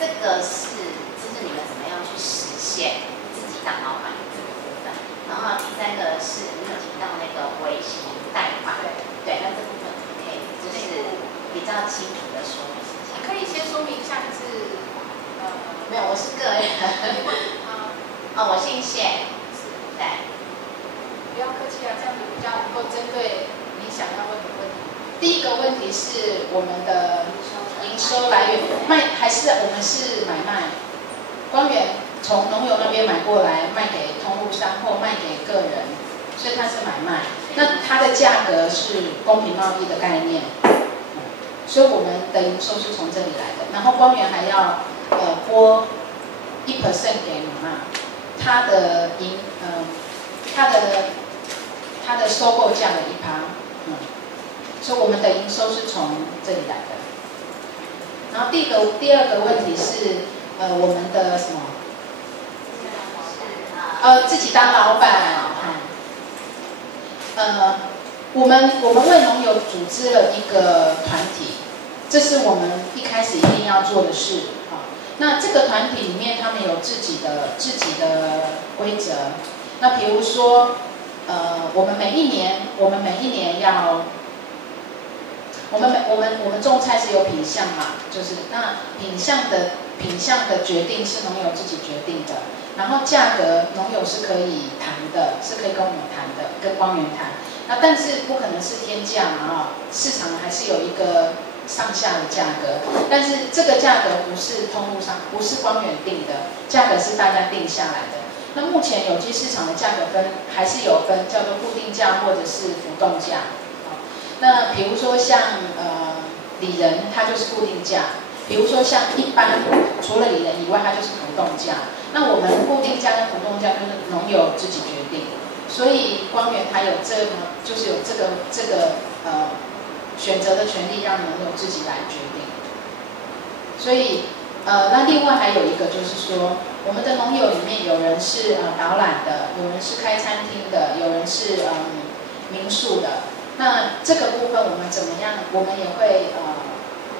这个是就是你们怎么样去实现自己当老板这个部分？然后第3个是你有提到那个微型贷款，对，那这部分可以就是比较清楚的说明一下。可以先说明一下，就是没有，我是个人。我姓谢，对。不要客气啊，这样子比较能够针对你想要问的问题。第一个问题是我们的营收来源，还是我们是买卖？光源从农友那边买过来，卖给通路商或卖给个人，所以它是买卖。那它的价格是公平贸易的概念，所以我们的营收是从这里来的。然后光源还要拨1% 给你嘛，它的它的收购价的1%，所以我们的营收是从这里来的。然后第二个问题是我们的什么？自己当老板。我们为农友组织了一个团体，这是我们一开始一定要做的事啊。那这个团体里面，他们有自己的规则。那比如说，我们每一年要，我们种菜是有品项嘛，就是那品项的决定是农友自己决定的，然后价格农友是可以谈的，是可以跟我们谈的，跟光源谈。那但是不可能是天价嘛，市场还是有一个上下的价格，但是这个价格不是通路上，不是光源定的，价格是大家定下来的。那目前有机市场的价格还是有分，叫做固定价或者是浮动价。那比如说像里仁，它就是固定价；比如说像一般除了里仁以外，它就是浮动价。那我们固定价跟浮动价就是农友自己决定，所以光源它有就是有这个选择的权利，让农友自己来决定。所以那另外还有一个就是说，我们的农友里面有人是导览的，有人是开餐厅的，有人是民宿的。那这个部分我们怎么样？我们也会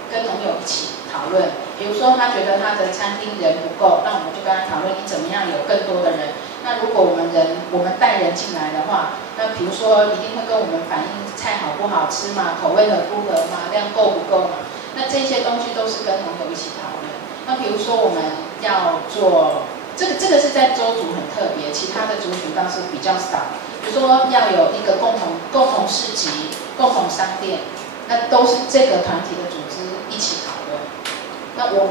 跟农友一起讨论。比如说他觉得他的餐厅人不够，那我们就跟他讨论你怎么样有更多的人。那如果我们带人进来的话，那比如说一定会跟我们反映菜好不好吃嘛，口味合不合嘛，量够不够嘛。那这些东西都是跟农友一起讨论。那比如说我们要做这个是在州族很特别，其他的族群倒是比较少。比如说要有一个共同市集、共同商店，那都是这个团体的组织一起讨论。那我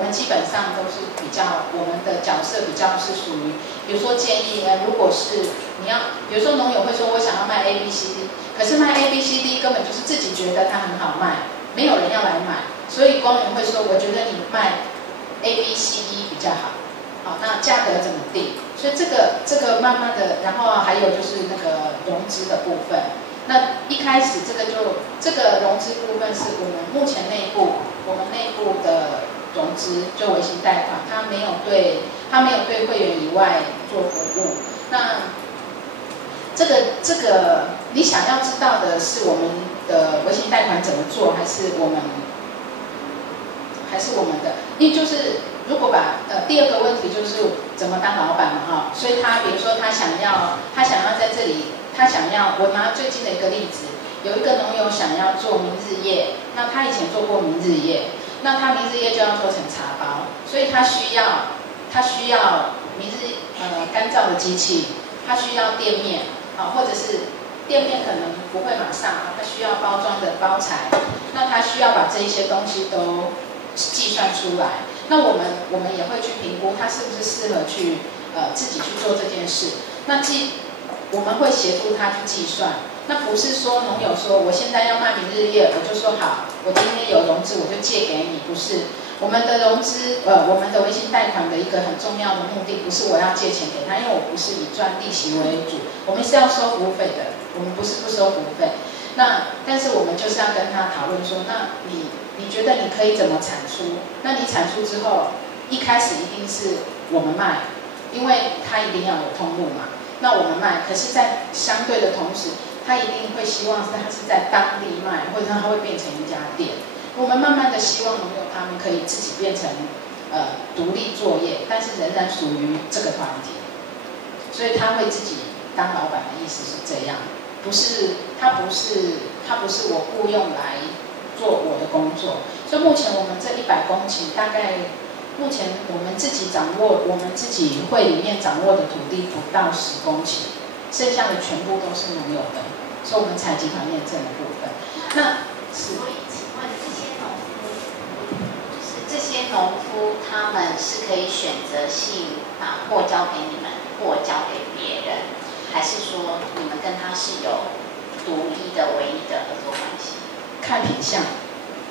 们基本上都是比较，我们的角色比较是属于，比如说建议如果是你要，比如说农友会说我想要卖 A、B、C、D， 可是卖 A、B、C、D 根本就是自己觉得它很好卖，没有人要来买，所以光源会说我觉得你卖 A、B、C、D 比较好，好，那价格怎么定？所以这个慢慢的，然后还有就是那个融资的部分。那一开始这个融资部分是我们目前我们内部的融资就微型贷款，它没有对会员以外做服务。那这个你想要知道的是我们的微型贷款怎么做，还是我们的？因为就是如果把第二个问题就是怎么当老板嘛哈，所以他比如说他想要在这里。我拿最近的一个例子，有一个农友想要做明日业，那他以前做过明日业，那他明日业就要做成茶包，所以他需要明日干燥的机器，他需要店面或者是店面可能不会马上他需要包装的包材，那他需要把这一些东西都计算出来。那我们也会去评估他是不是适合去自己去做这件事。那我们会协助他去计算，那不是说农友说我现在要卖明日业，我就说好，我今天有融资我就借给你，不是。我们的融资，我们的微型贷款的一个很重要的目的，不是我要借钱给他，因为我不是以赚利息为主，我们是要收服务费的，我们不是不收服务费。那但是我们就是要跟他讨论说，那你觉得你可以怎么产出？那你产出之后，一开始一定是我们卖，因为他一定要有通路嘛。那我们卖，可是，在相对的同时，他一定会希望他是在当地卖，或者他会变成一家店。我们慢慢的希望农友他们可以自己变成独立作业，但是仍然属于这个团体，所以他会自己当老板的意思是这样，他不是我雇用来做我的工作。所以目前我们这100公顷大概。目前我们自己会里面掌握的土地不到10公顷，剩下的全部都是农友的，所以我们采集团验证的部分。那所以请问这些农夫他们是可以选择性把货交给你们，或交给别人，还是说你们跟他是有独一的唯一的合作关系？看品项，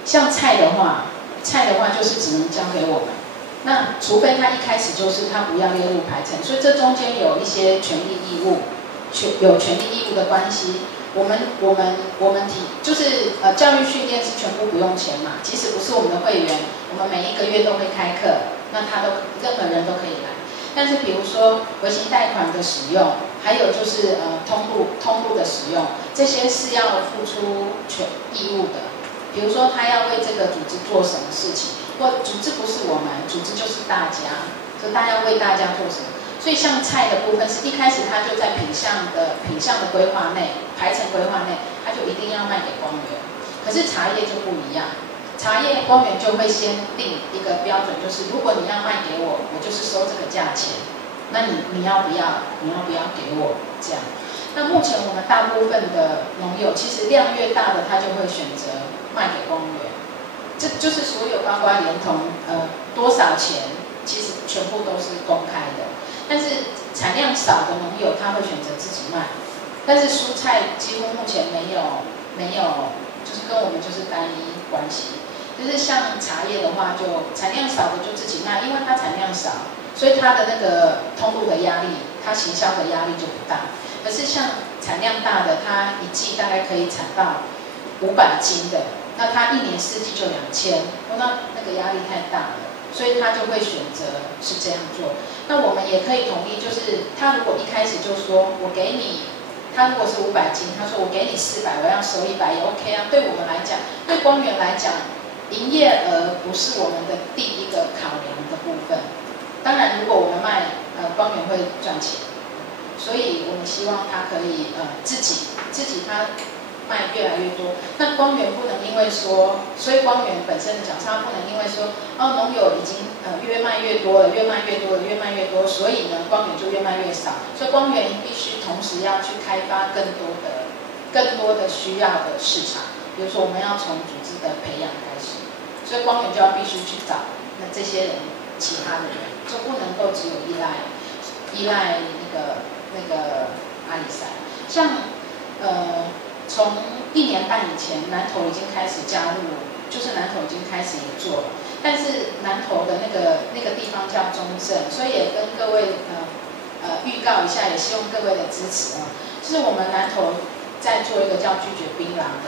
像菜的话就是只能交给我们。那除非他一开始就是他不要列入排程，所以这中间有一些权利义务，有权利义务的关系。我们就是教育训练是全部不用钱嘛，即使不是我们的会员，我们每一个月都会开课，那任何人都可以来。但是比如说微型贷款的使用，还有就是通路的使用，这些是要付出义务的。比如说他要为这个组织做什么事情。或组织不是我们，组织就是大家，所以大家为大家做什么？所以像菜的部分是一开始他就在品项的规划内、排程规划内，他就一定要卖给光源。可是茶叶就不一样，茶叶光源就会先定一个标准，就是如果你要卖给我，我就是收这个价钱，那你要不要给我这样？那目前我们大部分的农友，其实量越大的，他就会选择卖给光源。这就是所有包括连同多少钱，其实全部都是公开的。但是产量少的农友他会选择自己卖，但是蔬菜几乎目前没有，就是跟我们就是单一关系。就是像茶叶的话，就产量少的就自己卖，因为它产量少，所以它的那个通路的压力，它行销的压力就不大。可是像产量大的，它一季大概可以产到500斤的。那他1年4季就2000，那个压力太大了，所以他就会选择是这样做。那我们也可以同意，就是他如果一开始就说我给你，他如果是500斤，他说我给你400，我要收100也 OK 啊。对我们来讲，对光源来讲，营业额不是我们的第一个考量的部分。当然，如果我们卖光源会赚钱，所以我们希望他可以自己他卖越来越多。那光源不能因为说，所以光源本身的角色不能因为说农友已经越卖越多了，越卖越多了，越卖越多，所以呢光源就越卖越少。所以光源必须同时要去开发更多的需要的市场。比如说我们要从组织的培养开始，所以光源就要必须去找这些人，其他的人就不能够只有依赖那个阿里山。像从1年半以前，南投已经开始加入，就是南投已经开始也做了，但是南投的那个地方叫中正，所以也跟各位预告一下，也希望各位的支持啊。就是我们南投在做一个叫拒绝槟榔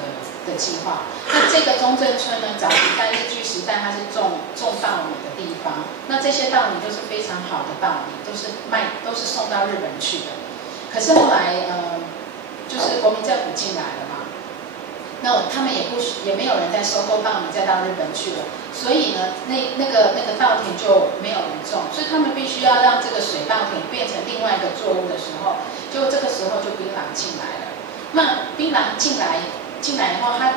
的计划。那这个中正村呢，早期在日据时代它是种稻米的地方，那这些稻米都是非常好的稻米，都是送到日本去的。可是后来就是国民政府进来了嘛，那他们也没有人再收购稻米再到日本去了，所以呢，那个稻田就没有人种，所以他们必须要让这个水稻田变成另外一个作物的时候，就这个时候就槟榔进来了。那槟榔进来以后，它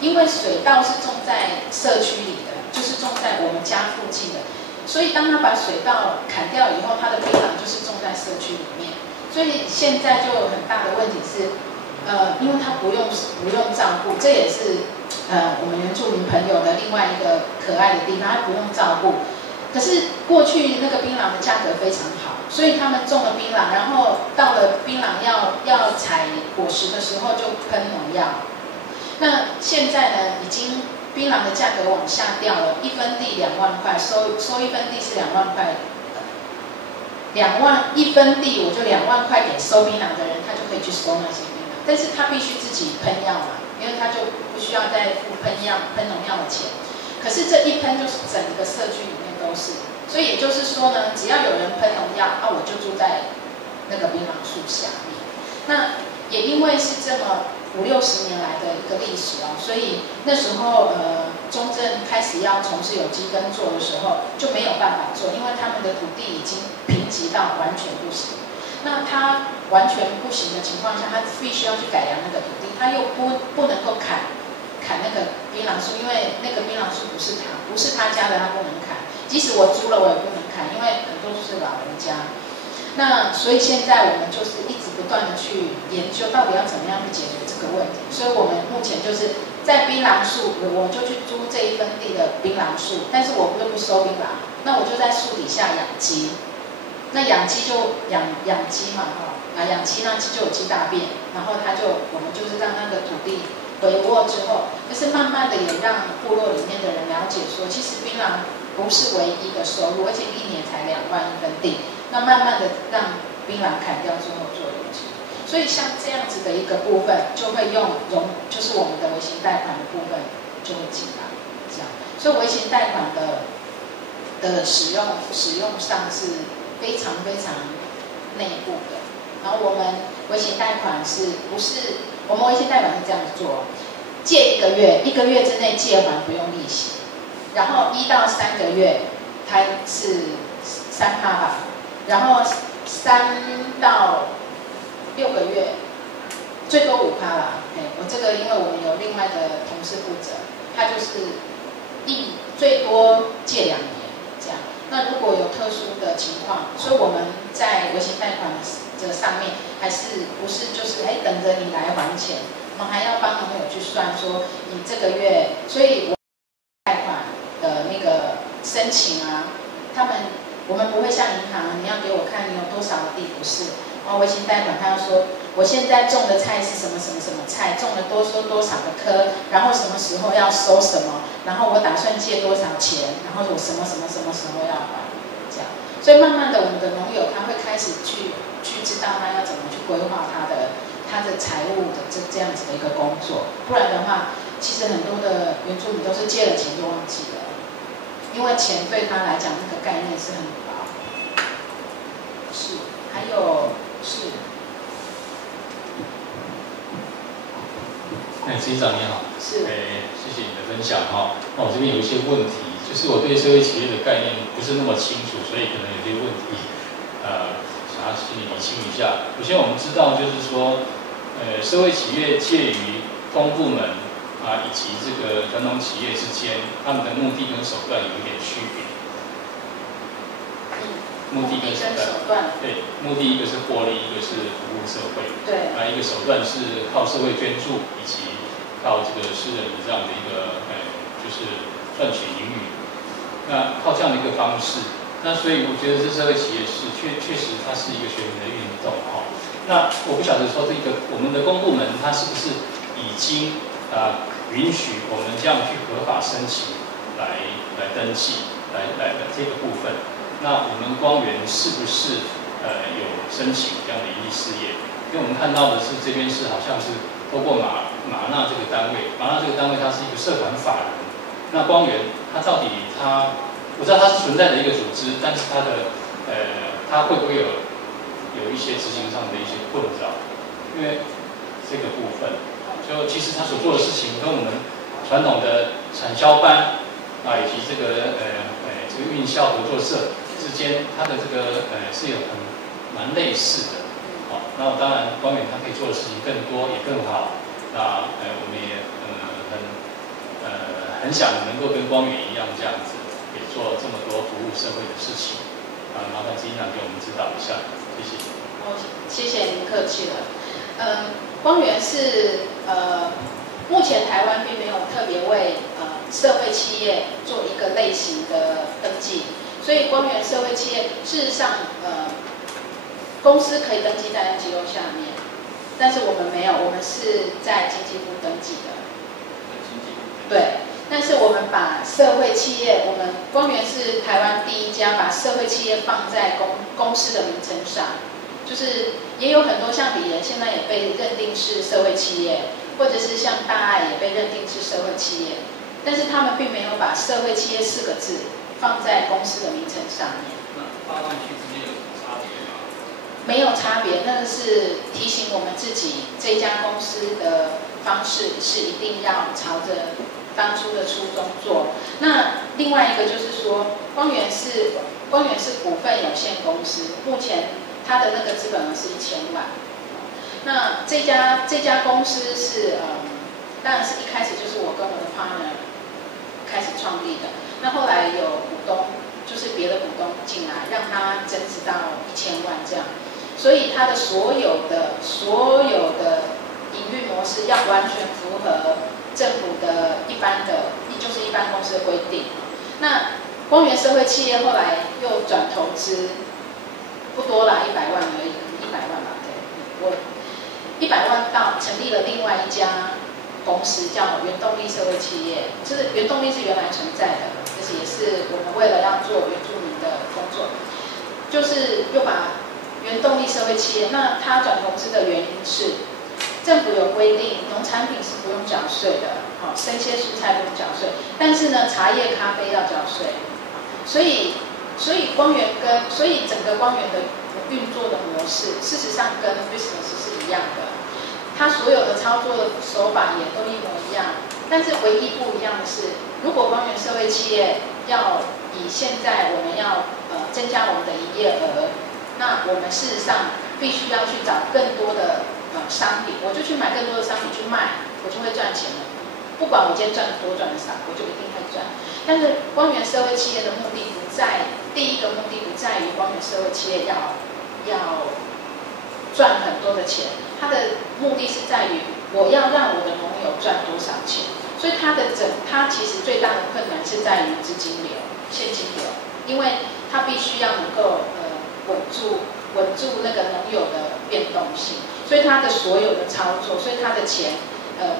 因为水稻是种在社区里的，就是种在我们家附近的，所以当他把水稻砍掉以后，他的槟榔就是种在社区里面。所以现在就有很大的问题是，因为它不用照顾，这也是我们原住民朋友的另外一个可爱的地方，它不用照顾。可是过去那个槟榔的价格非常好，所以他们种了槟榔，然后到了槟榔要采果实的时候就喷农药。那现在呢，已经槟榔的价格往下掉了，1分地2万块，收1分地是2万块。1分地我就2万块给收槟榔的人，他就可以去收那些槟榔，但是他必须自己喷药嘛，因为他就不需要再付喷农药的钱。可是这一喷就是整个社区里面都是，所以也就是说呢，只要有人喷农药，我就住在那个槟榔树下面。那也因为是这么50-60年来的一个历史所以那时候中正开始要从事有机耕作的时候就没有办法做，因为他们的土地已经贫瘠到完全不行。那他完全不行的情况下，他必须要去改良那个土地，他又不能够砍那个槟榔树，因为那个槟榔树不是他家的，他不能砍。即使我租了，我也不能砍，因为很多都是老人家。那所以现在我们就是一直不断的去研究，到底要怎么样去解决这个问题。所以我们目前就是在槟榔树，我就去租这1分地的槟榔树，但是我又不收槟榔，那我就在树底下养鸡。那养鸡就养鸡嘛，养鸡那鸡就有鸡大便，然后我们就是让那个土地肥沃之后，就是慢慢的也让部落里面的人了解说，其实槟榔不是唯一的收入，而且1年才2万1分地。那慢慢的让槟榔砍掉之后做有机，所以像这样子的一个部分，就会就是我们的微型贷款的部分就会进来，这样。所以微型贷款的使用上是非常非常内部的。然后我们微型贷款我们微型贷款是这样做，借1个月，1个月之内借还不用利息，然后1到3个月它是3%吧。然后3到6个月，最多5%啦。我这个因为我们有另外的同事负责，他就是最多借2年这样。那如果有特殊的情况，所以我们在微型贷款这上面还是不是就是等着你来还钱，我们还要帮农友去算说你这个月，所以贷款的那个申请我们不会像银行，你要给我看你有多少的地，不是。微型贷款他要说，我现在种的菜是什么什么什么菜，种了多少个棵，然后什么时候要收什么，然后我打算借多少钱，然后我什么时候要还，这样。所以慢慢的，我们的农友他会开始去知道他要怎么去规划他的财务的这样子的一个工作，不然的话，其实很多的原住民都是借了钱就忘记了。因为钱对他来讲，那个概念是很薄。是，还有是，执行长你好，是，谢谢你的分享哈。那我这边有一些问题，就是我对社会企业的概念不是那么清楚，所以可能有些问题，想要请你理清一下。首先我们知道就是说，社会企业介于公部门以及这个传统企业之间，他们的目的跟手段有一点区别。目的跟手段，对，目的一个是获利，一个是服务社会，对，一个手段是靠社会捐助以及靠这个私人的这样的一个就是赚取盈余，那靠这样的一个方式，那所以我觉得这社会企业是确实它是一个全民的运动哈。那我不晓得说这个我们的公部门它是不是已经允许我们这样去合法申请来登记来这个部分。那我们光源是不是有申请这样的营利事业？因为我们看到的是这边是好像是透过马纳这个单位，马纳这个单位它是一个社团法人。那光源它到底我知道它是存在的一个组织，但是它会不会有一些执行上的一些困扰？因为这个部分，就其实它所做的事情跟我们传统的产销班以及这个运销合作社之间，它的这个是有蛮类似的。好，那当然光源它可以做的事情更多也更好。那我们也很想能够跟光源一样这样子，也做这么多服务社会的事情。麻烦执行长给我们指导一下，谢谢。谢谢您客气了。光源是目前台湾并没有特别为社会企业做一个类型的登记，所以光源社会企业事实上公司可以登记在 NGO 下面，但是我们没有，我们是在经济部登记的。对，但是我们把社会企业，我们光源是台湾第一家把社会企业放在公司的名称上，就是也有很多像李岩现在也被认定是社会企业，或者是像大爱也被认定是社会企业，但是他们并没有把社会企业4个字放在公司的名称上面。那放上去之间有什么差别吗？没有差别，那是提醒我们自己这家公司的方式是一定要朝着当初的初衷做。那另外一个就是说，光源是股份有限公司，目前它的那个资本额是1000万。那这家公司是当然是一开始就是我跟我的 partner 开始创立的。那后来有股东，就是别的股东进来，让它增值到1000万这样。所以它的所有的营运模式要完全符合政府的一般公司的规定。那光源社会企业后来又转投资，不多啦，100万而已，100万吧。对，我100万到成立了另外一家公司，叫原动力社会企业。就是原动力是原来存在的，也是我们为了要做原住民的工作，就是又把原动力社会企业，那它转投资的原因是，政府有规定，农产品是不用缴税的，生鲜蔬菜不用缴税，但是呢，茶叶、咖啡要缴税，所以整个光源的运作的模式，事实上跟 business 是一样的，它所有的操作的手法也都一模一样，但是唯一不一样的是，如果光源社会企业要以现在我们要增加我们的营业额。那我们事实上必须要去找更多的商品，我就去买更多的商品去卖，我就会赚钱了。不管我今天赚的多赚的少，我就一定会赚。但是光源社会企业的目的不在，第一个目的不在于光源社会企业要赚很多的钱，它的目的是在于我要让我的农友赚多少钱。所以它其实最大的困难是在于资金流、现金流，因为它必须要能够稳住那个农友的变动性，所以他的所有的操作，所以他的钱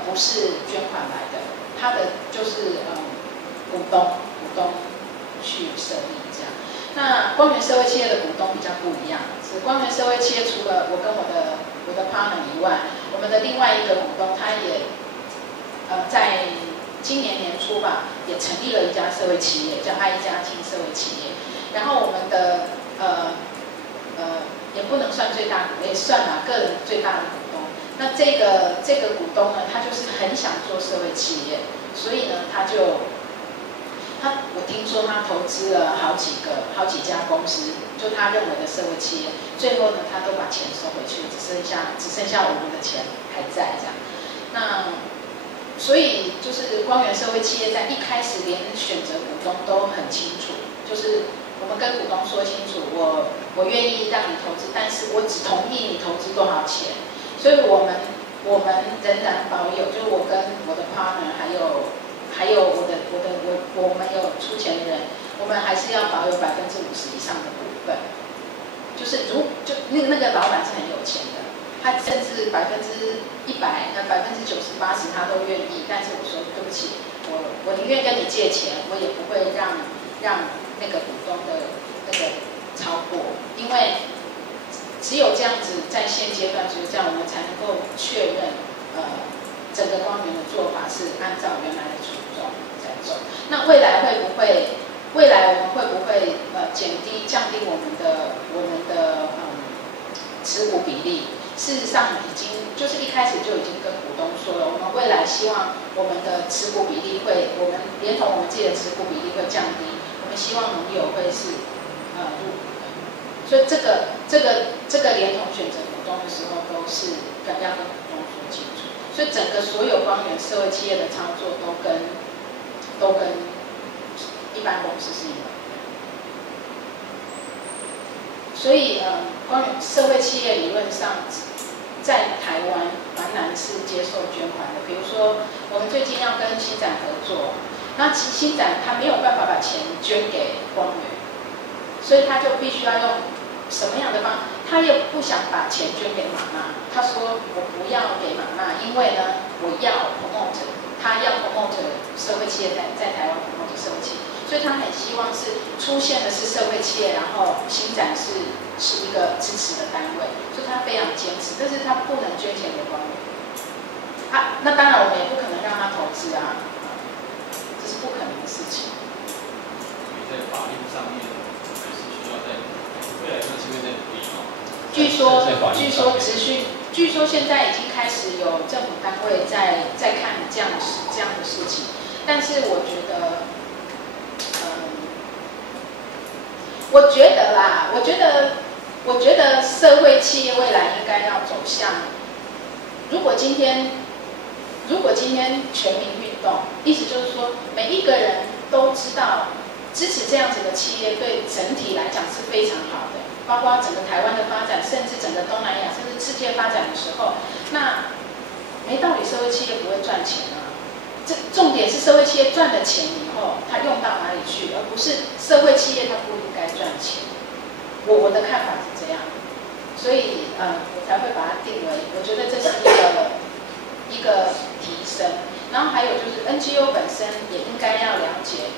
不是捐款来的，他的就是股东去设立这样。那光源社会企业的股东比较不一样，是光源社会企业除了我跟我的 partner 以外，我们的另外一个股东他也在今年年初吧，也成立了一家社会企业，叫爱一家庭社会企业。然后我们的也不能算最大，也算啦，个人最大的股东。那这个股东呢，他就是很想做社会企业，所以呢，我听说他投资了好几家公司，就他认为的社会企业，最后呢，他都把钱收回去，只剩下我们的钱还在这样。那所以就是光源社会企业在一开始连选择股东都很清楚，就是我们跟股东说清楚，我愿意让你投资，但是我只同意你投资多少钱。所以我们仍然保有，就是我跟我的 partner 还有我们有出钱的人，我们还是要保有50%以上的股份。就是那个老板是很有钱的，他甚至100%、90%、80%他都愿意。但是我说对不起，我宁愿跟你借钱，我也不会让那个股东的那个超过，因为只有这样子，在现阶段只有这样，我们才能够确认，整个光源的做法是按照原来的初衷在走。那未来我们会不会降低我们的持股比例？事实上已经就是一开始就已经跟股东说了，我们未来希望我们的持股比例我们连同我们自己的持股比例会降低，我们希望农友会是入股的。所以这个连同选择股东的时候，都是要跟股东说清楚。所以整个所有光源社会企业的操作都跟一般公司是一样的。所以光源社会企业理论上在台湾蛮难是接受捐款的。比如说我们最近要跟新展合作，那新展他没有办法把钱捐给光源，所以他就必须要用什么样的方法？他也不想把钱捐给妈妈。他说：“我不要给妈妈，因为呢，我要 promote， 他要 promote 社会企业在台湾 promote 社会企业，所以他很希望是出现的是社会企业，然后新展是一个支持的单位，所以他非常坚持，但是他不能捐钱给光源。那当然我们也不可能让他投资啊，这是不可能的事情。在法律上面还是需要在未来这个机会再努力哦。据说现在已经开始有政府单位在看这样的事情，但是我觉得社会企业未来应该要走向，如果今天全民运动，意思就是说每一个人都知道支持这样子的企业对整体来讲是非常好的。包括整个台湾的发展，甚至整个东南亚，甚至世界发展的时候，那没道理社会企业不会赚钱啊。重点是社会企业赚了钱以后，它用到哪里去，而不是社会企业它不应该赚钱。我的看法是这样，所以我才会把它定为，我觉得这是一个提升。然后还有就是 NGO 本身也应该要了解。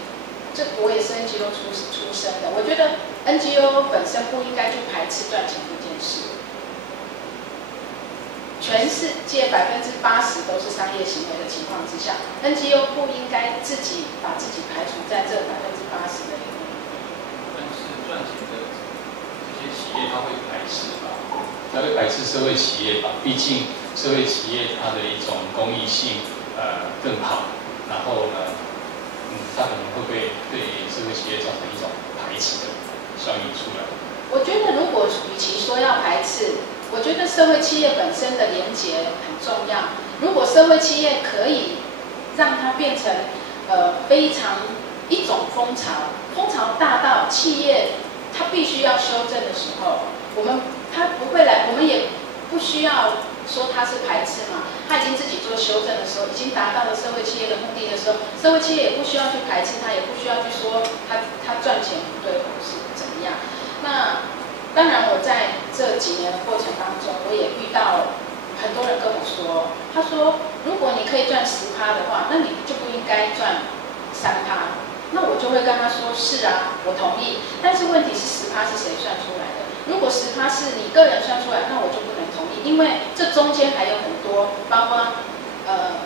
我也是 NGO 出身的，我觉得 NGO 本身不应该去排斥赚钱这件事。全世界80%都是商业行为的情况之下 ，NGO 不应该把自己排除在这80%的领域。但是赚钱的这些企业，它会排斥吧？它会排斥社会企业吧？毕竟社会企业它的一种公益性更好，然后呢？它可能会对社会企业造成一种排斥的效应出来。我觉得，如果与其说要排斥，我觉得社会企业本身的连结很重要。如果社会企业可以让它变成非常一种风潮大到企业它必须要修正的时候，它不会来，我们也不需要说它是排斥嘛。他已经自己做修正的时候，已经达到了社会企业的目的的时候，社会企业也不需要去排斥他，也不需要去说他赚钱不对或是怎么样。那当然，我在这几年的过程当中，我也遇到很多人跟我说，他说如果你可以赚10%的话，那你就不应该赚3%。那我就会跟他说，是啊，我同意。但是问题是10%是谁算出来的？如果10%是你个人算出来，那我就不能同意，因为这中间还有很多，包括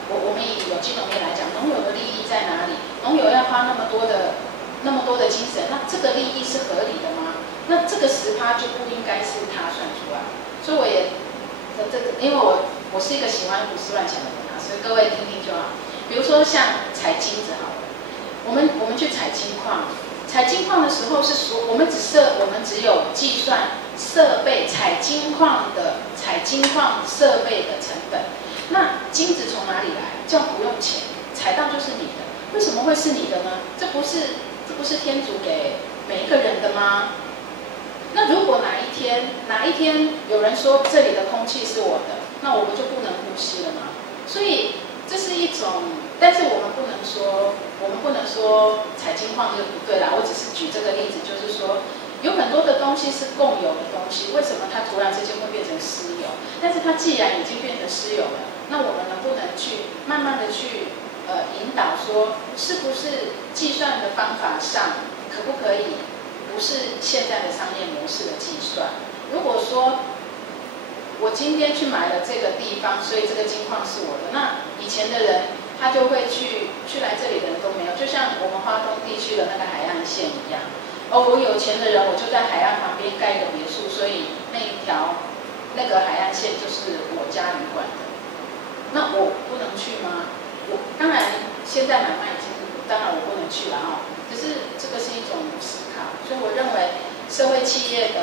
我们以有金融业来讲，农友的利益在哪里？农友要花那么多的精神，那这个利益是合理的吗？那这个10%就不应该是他算出来。所以我也因为我我是一个喜欢胡思乱想的人啊，所以各位听听就好。比如说像采金子好了，我们去采金矿，采金矿的时候是说我们只有计算设备采金矿设备的成本。那金子从哪里来？这样不用钱，采到就是你的。为什么会是你的呢？这不是天主给每一个人的吗？那如果哪一天有人说这里的空气是我的，那我们就不能呼吸了吗？所以这是一种，但是我们不能说采金矿就不对啦。我只是举这个例子，就是说有很多的东西是共有的东西，为什么它突然之间会变成私有？但是它既然已经变成私有了，那我们能不能去慢慢的去引导说，是不是计算的方法上可不可以不是现在的商业模式的计算？如果说我今天去买了这个地方，所以这个金矿是我的，那以前的人他就会去来这里的人都没有，就像我们花东地区的那个海岸线一样。我有钱的人，我就在海岸旁边盖一个别墅，所以那一条那个海岸线就是我家旅馆的。那我不能去吗？当然现在买卖已经，当然我不能去了啊。可是这个是一种思考，所以我认为社会企业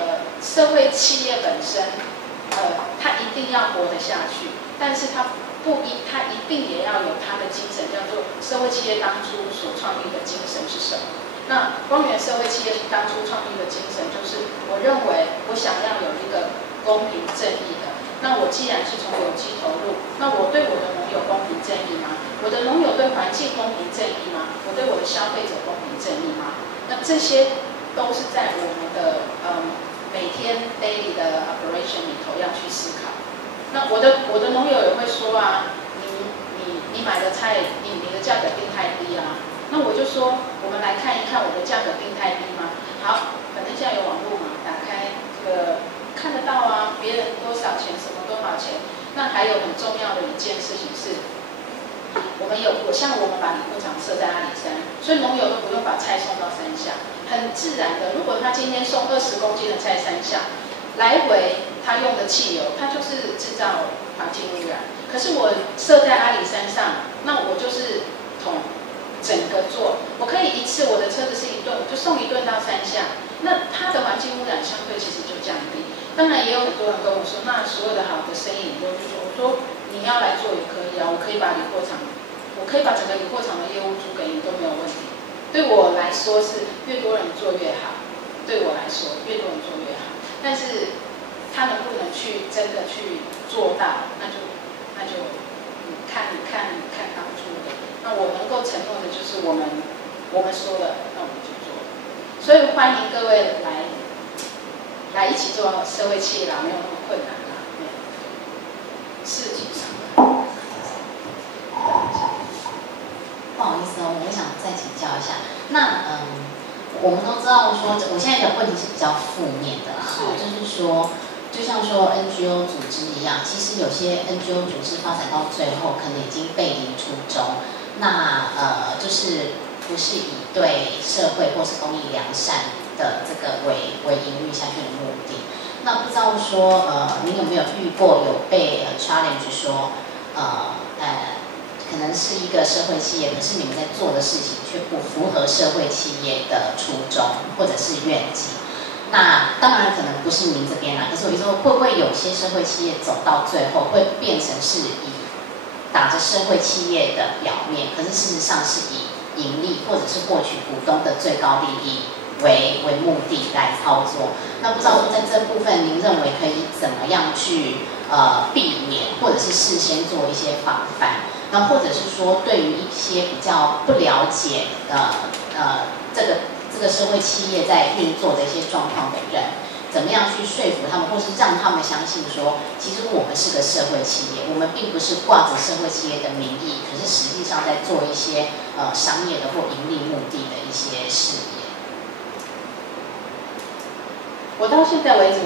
本身，它一定要活得下去，但是它一定也要有它的精神，叫做社会企业当初所创立的精神是什么？那光源社会企业当初创立的精神，就是我认为我想要有一个公平正义的。那我既然是从有机投入，那我对我的农友公平正义吗？我的农友对环境公平正义吗？我对我的消费者公平正义吗？那这些都是在我们的每天 daily 的 operation 里头要去思考。那我的农友也会说啊，你买的菜，你的价格定太低啊。那我就说，我们来看一看我的价格定太低吗？好，反正现在有网络嘛，打开这个。看得到啊，别人多少钱，什么多少钱。那还有很重要的一件事情是，像我们把理货场设在阿里山，所以农友都不用把菜送到山下，很自然的。如果他今天送20公斤的菜山下，来回他用的汽油，他就是制造环境污染。可是我设在阿里山上，那我就是统整个做，我可以一次我的车子是1吨，我就送1吨到山下，那它的环境污染相对其实就降低。当然也有很多人跟我说，那所有的好的生意你都去做。我说你要来做也可以啊，我可以把整个理货场的业务租给你都没有问题。对我来说是越多人做越好，对我来说越多人做越好。但是他能不能去真的去做到，那就看当初的。那我能够承诺的就是我们说的，那我们就做。所以欢迎各位来一起做社会企业啦，没有那么困难啦，事情上。不好意思哦，我想再请教一下。那我们都知道说，我现在的问题是比较负面的，就是说，就像说 NGO 组织一样，其实有些 NGO 组织发展到最后，可能已经背离初衷，那就是不是以对社会或是公益良善的这个为营运下去的目的。那不知道说您有没有遇过有被challenge 说可能是一个社会企业，可是你们在做的事情却不符合社会企业的初衷或者是愿景。那当然可能不是您这边啦，可是我就说会不会有些社会企业走到最后会变成是以打着社会企业的表面，可是事实上是以盈利或者是获取股东的最高利益为目的来操作。那不知道说在这部分您认为可以怎么样去避免，或者是事先做一些防范？那或者是说对于一些比较不了解这个社会企业在运作的一些状况的人，怎么样去说服他们，或是让他们相信说，其实我们是个社会企业，我们并不是挂着社会企业的名义，可是实际上在做一些商业的或盈利目的的一些事业。我到现在为止，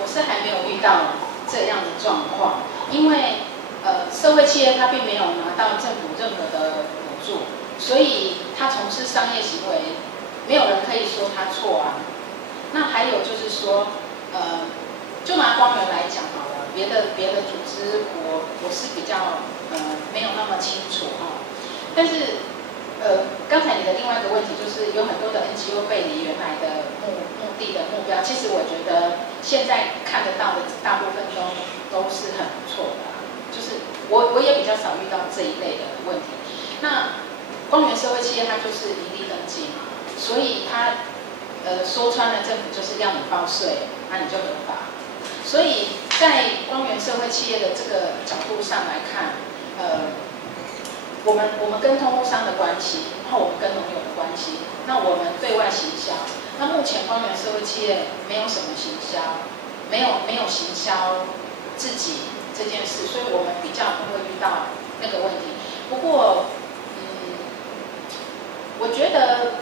我是还没有遇到这样的状况，因为社会企业它并没有拿到政府任何的补助，所以它从事商业行为，没有人可以说它错啊。那还有就是说，就拿光源来讲好了，别的组织我是比较没有那么清楚哈。但是刚才你的另外一个问题就是有很多的 NGO 背离原来的目的的目标，其实我觉得现在看得到的大部分都是很不错的，就是我也比较少遇到这一类的问题。那光源社会企业它就是盈利登记嘛，所以它说穿了政府就是要你报税，那你就合法。所以在光源社会企业的这个角度上来看，我们跟通路商的关系，然后我们跟农友的关系，那我们对外行销，那目前光源社会企业没有什么行销，没有行销自己这件事，所以我们比较不会遇到那个问题。不过，我觉得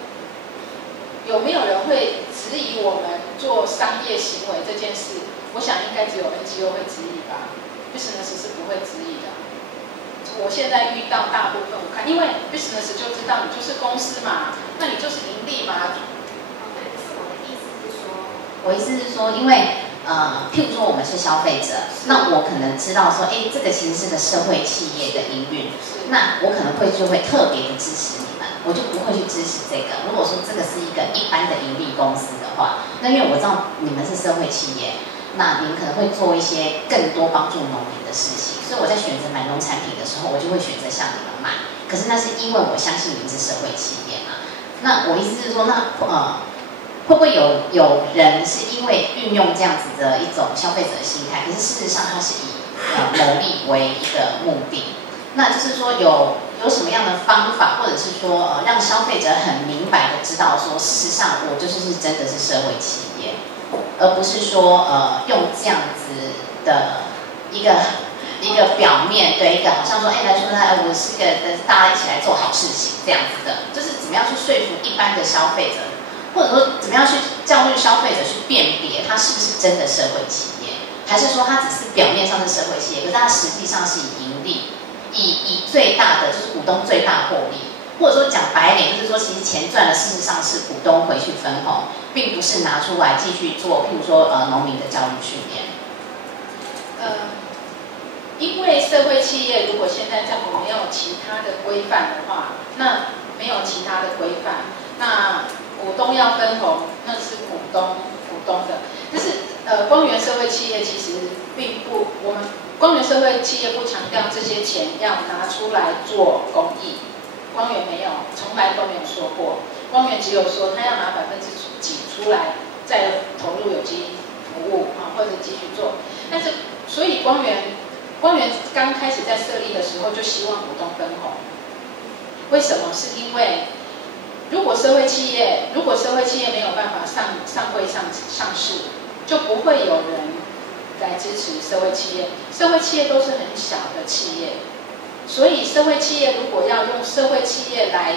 有没有人会质疑我们做商业行为这件事？我想应该只有 NGO 会质疑吧 ，business 是不会质疑的。我现在遇到大部分，我看，因为 business 就知道你就是公司嘛，那你就是盈利嘛。对，可是我的意思是说，我意思是说，因为譬如说我们是消费者，那我可能知道说，哎，这个其实是个社会企业的营运，那我可能就会特别的支持你们，我就不会去支持这个。如果说这个是一个一般的盈利公司的话，那因为我知道你们是社会企业，那你们可能会做一些更多帮助农民的事情，所以我在选择买农产品的时候，我就会选择向你们买。可是那是因为我相信你们是社会企业嘛。那我意思是说，那会不会有人是因为运用这样子的一种消费者的心态，可是事实上他是以牟利为一个目的？那就是说有什么样的方法，或者是说让消费者很明白的知道说，事实上我就是真的是社会企业，而不是说用这样子的一个表面对一个好像说来说呢，我是个大家一起来做好事情这样子的，就是怎么样去说服一般的消费者，或者说怎么样去教育消费者去辨别它是不是真的社会企业，还是说它只是表面上是社会企业，可是它实际上是以盈利，以最大的就是股东最大获利，或者说讲白点，就是说其实钱赚了，事实上是股东回去分红，并不是拿出来继续做，譬如说农民的教育训练。因为社会企业如果现在政府没有其他的规范的话，那没有其他的规范，那股东要分红，那是股东的。但是光源社会企业其实并不，我们光源社会企业不强调这些钱要拿出来做公益，光源没有，从来都没有说过。光源只有说他要拿几%出来，再投入有机服务或者继续做。但是所以光源刚开始在设立的时候就希望股东分红。为什么？是因为如果社会企业没有办法上柜上市，就不会有人来支持社会企业。社会企业都是很小的企业，所以社会企业如果要用社会企业来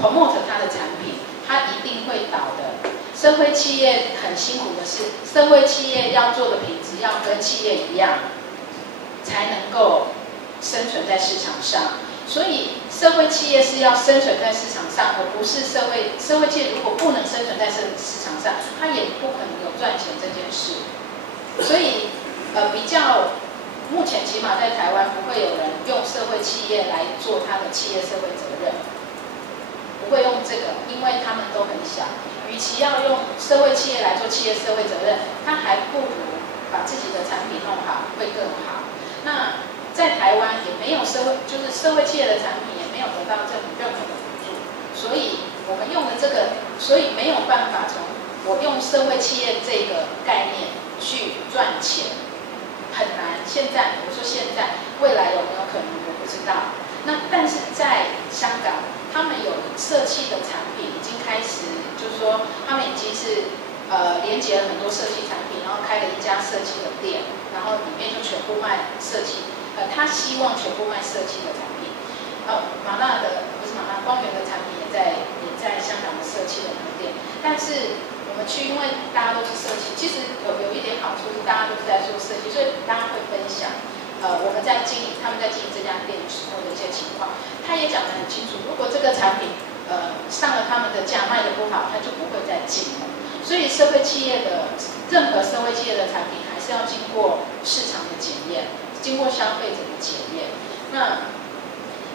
promote 它的产品，它一定会倒的。社会企业很辛苦的是，社会企业要做的品质要跟企业一样，才能够生存在市场上。所以社会企业是要生存在市场上，而不是社会企业如果不能生存在市场上，它也不可能有赚钱这件事。所以比较目前起码在台湾不会有人用社会企业来做它的企业社会责任，不会用这个，因为他们都很小。与其要用社会企业来做企业社会责任，他还不如把自己的产品弄好会更好。那在台湾也没有社会企业的产品也没有得到政府任何的补助，所以我们用的这个，所以没有办法从我用社会企业这个概念去赚钱，很难。现在我说现在，未来有没有可能我不知道。那但是在香港，他们有社企的产品已经开始，就是说他们已经是连接了很多社企产品，然后开了一家社企的店，然后里面就全部卖社企。他希望全部卖社企的产品。光源的产品也在香港的社企的门店。但是我们去，因为大家都是社企，其实有一点好处是大家都是在做社企，所以大家会分享。我们在经营，他们在经营这家店时候的一些情况，他也讲得很清楚。如果这个产品上了他们的架，卖得不好，他就不会再进了。所以任何社会企业的产品还是是要经过市场的检验，经过消费者的检验。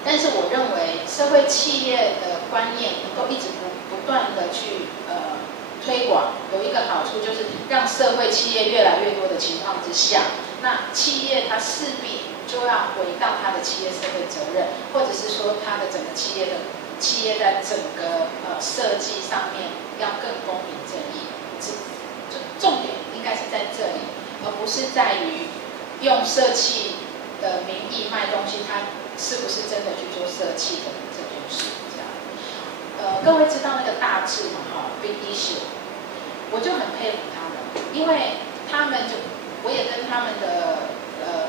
但是我认为社会企业的观念能够一直不断的去推广，有一个好处就是让社会企业越来越多的情况之下，那企业它势必就要回到它的企业社会责任，或者是说它的整个企业在整个设计上面要更公平正义。重点应该是在这里，而不是在于用社企的名义卖东西，它是不是真的去做社企的这件事？这样，各位知道那个大致嘛？哈 ，Big Issue， 我就很佩服他们，因为他们我也跟他们的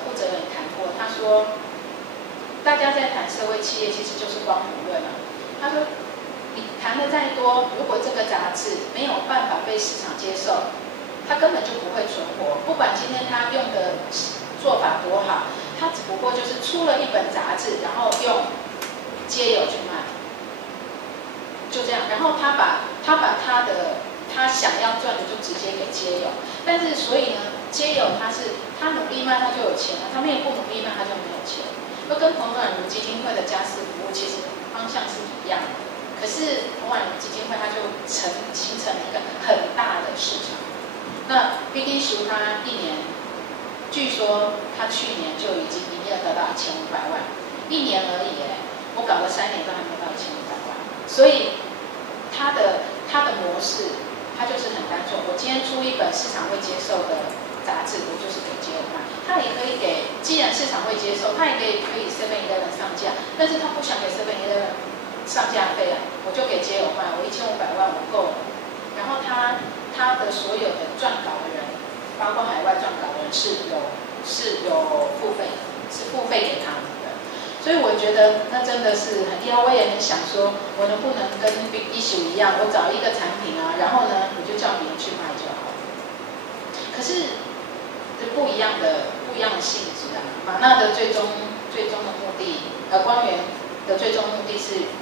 负责人谈过，他说，大家在谈社会企业其实就是光谱论啊。他说，你谈的再多，如果这个杂志没有办法被市场接受，它根本就不会存活。不管今天他用的做法多好，他只不过就是出了一本杂志，然后用街友去卖，就这样。然后他把他想要赚的就直接给街友，但是所以呢，街友他努力卖他就有钱了，他没有不努力卖他就没有钱。就跟彭婉如基金会的家事服务其实方向是一样的，可是彭婉如基金会它就形成了一个很大的市场。那 Big Issue 它一年，据说它去年就已经营业得到1500万，一年而已耶，我搞了3年都还没到1500万，所以它的模式，它就是很单纯。我今天出一本市场会接受的杂志，我就是给街友卖，它也可以给，既然市场会接受，它也可以 7-Eleven 上架，但是它不想给 7-Eleven 上架费啊，我就给街友卖，我1500万我够了。然后他的所有的撰稿的人，包括海外撰稿的人是有付费，是付费给他们的。所以我觉得那真的是很厉害。我也很想说，我能不能跟 Big Issue 一样，我找一个产品啊，然后呢，我就叫别人去卖就好了。可是这不一样的性质啊。马纳的最终的目的，光源的最终目的是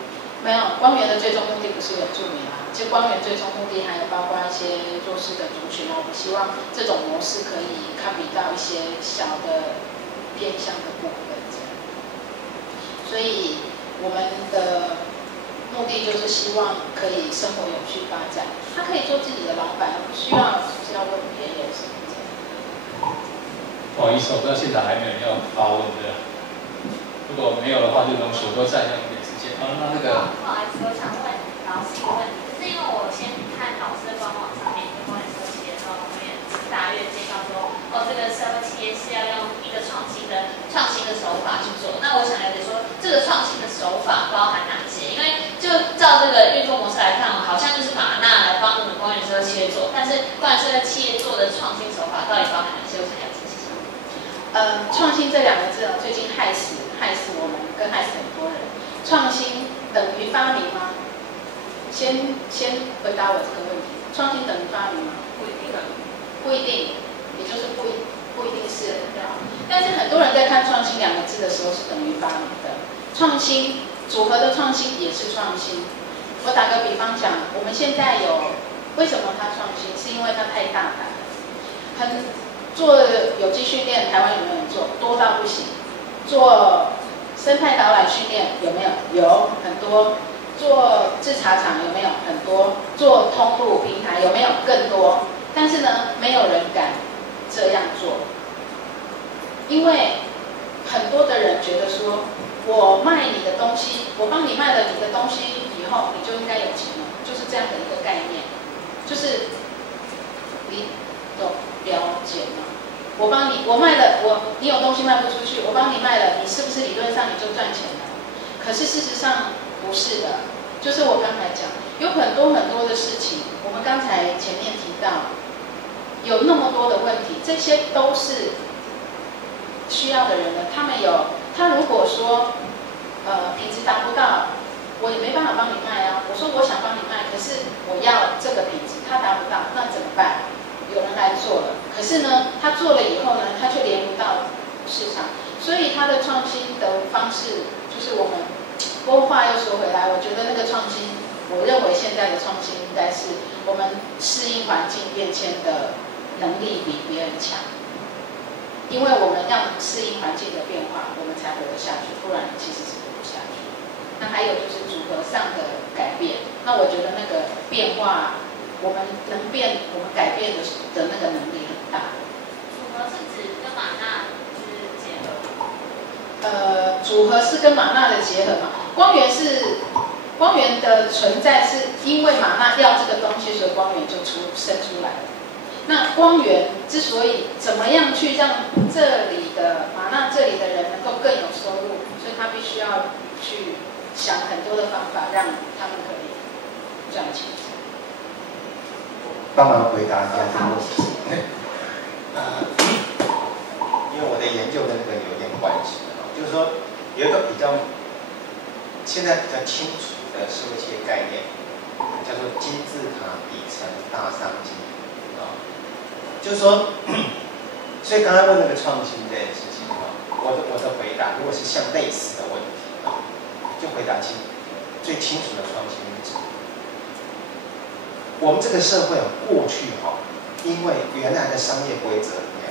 没有，光源的最终目的不是原住民啊。其实光源最终目的还有包括一些弱势的族群啊，我们希望这种模式可以 copy 到一些小的偏乡的部分这样。所以我们的目的就是希望可以生活永续发展，他可以做自己的老板，不需要问别人什么这样。不好意思，我不知道现场还没有人要发问的，如果没有的话，就容许我多占用一点时间。那这个不好意思，我想问老师一个问题，就是因为我先看老师的官网上面，跟关于社会企业的时候，后面大约介绍说，这个社会企业是要用一个创新的手法去做。那我想了解说，这个创新的手法包含哪些？因为就照这个运作模式来看，好像就是把那来帮我们光源社会企业做，但是光源社会企业做的创新手法到底包含哪些？我想了解一下。创新这2个字最近害死我们，跟害死很多人。创新等于发明吗？先回答我这个问题。创新等于发明吗？不一定，也就是不一定是。但是很多人在看创新2个字的时候是等于发明的。创新组合的创新也是创新。我打个比方讲，我们现在为什么它创新？是因为它太大胆了。做有机训练，台湾有没有人做？多到不行。做生态导览训练有没有？有很多。做制茶厂有没有？很多。做通路平台有没有？更多。但是呢，没有人敢这样做，因为很多的人觉得说，我卖你的东西，我帮你卖了你的东西以后，你就应该有钱了，就是这样的一个概念，就是你懂了解吗？你有东西卖不出去，我帮你卖了，你是不是理论上你就赚钱了？可是事实上不是的，就是我刚才讲，有很多的事情，我们刚才前面提到，有那么多的问题，这些都是需要的人呢。他如果说品质达不到，我也没办法帮你卖啊。我说我想帮你卖，可是我要这个品质，他达不到，那怎么办？有人来做了，可是呢，他做了以后呢，他却连不到市场，所以他的创新的方式就是我们。不过话又说回来，我觉得那个创新，我认为现在的创新应该是我们适应环境变迁的能力比别人强。因为我们要适应环境的变化，我们才活得下去，不然其实是活不下去。那还有就是组合上的改变，那我觉得那个变化，我们能变，我们改变的那个能力很大。组合是指跟玛纳就是结合。组合是跟玛纳的结合嘛？光源的存在是因为玛纳要这个东西，所以光源就生出来了。那光源之所以怎么样去让这里的玛纳这里的人能够更有收入，所以他必须要去想很多的方法，让他们可以赚钱。帮忙回答一下这个好，问谢题。谢。因为我的研究跟那个有点关系就是说有一个比较现在比较清楚的社会企业概念，叫做金字塔底层大商机就是说，所以刚才问那个创新这件事情我的回答如果是像类似的问题就回答最清楚的创新是指我们这个社会过去因为原来的商业规则里面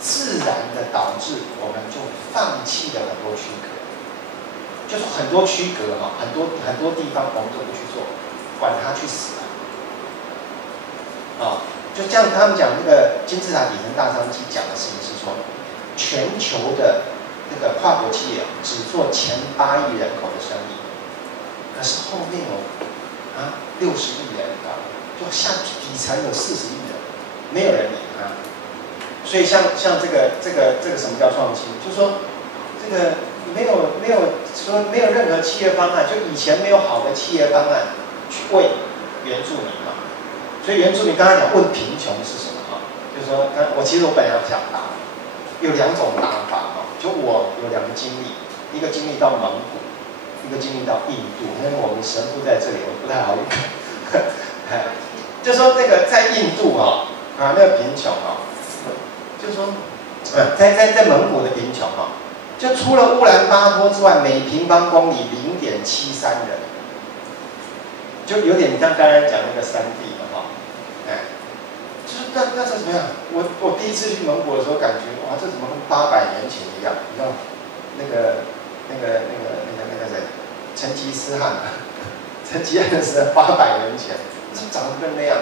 自然的导致我们就放弃了很多区隔，就是很多区隔很多地方我们都不去做，管它去死就这样，他们讲那个金字塔底层大商机讲的事情是说，全球的那个跨国企业只做前8亿人口的生意，可是后面有60亿人就下底层有40亿人，没有人理他。所以像这个什么叫创新？就是说这个没有任何企业方案，就以前没有好的企业方案去为原住民所以原住民刚才讲问贫穷是什么就是说其实我本来要想答，有2种答法就我有2个经历，一个经历到蒙古，一个经历到印度，因为我们神父在这里，我不太好就说那个在印度那个贫穷就是说在蒙古的贫穷就除了乌兰巴托之外，每平方公里0.73人，就有点像刚才讲那个3地就是那是怎么样？我第一次去蒙古的时候，感觉哇，这怎么跟800年前一样？你知道那个谁，成吉思汗是800年前，怎么长得跟那样？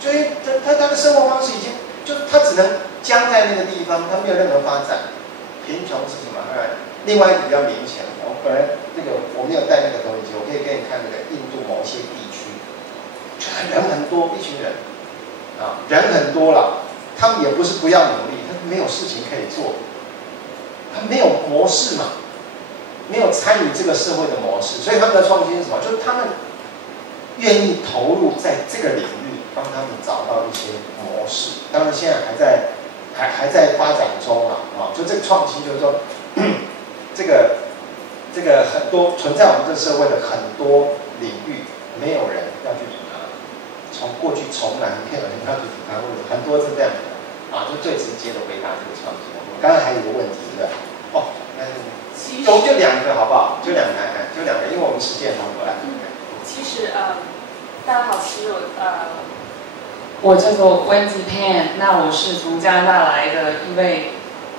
所以他的生活方式已经就他只能僵在那个地方，他没有任何发展。贫穷是什么？另外一个比较明显，我本来我没有带那个投影机，我可以给你看那个印度某些地区，就人很多，一群人人很多了，他们也不是不要努力，他没有事情可以做，他没有模式嘛，没有参与这个社会的模式，所以他们的创新是什么？就是他们愿意投入在这个领域，帮他们找到一些模式。当然现在还在发展中就这个创新就是说，这个很多存在我们这个社会的很多领域，没有人要去理它。从过去从来没有人要去理它，很多是这样的就最直接的回答这个创新。我刚才还有一个问题，对吧？我就2个好不好？就2个，因为我们时间很短。其实大家好，我叫做 Wendy Pan， 那我是从加拿大来的，因为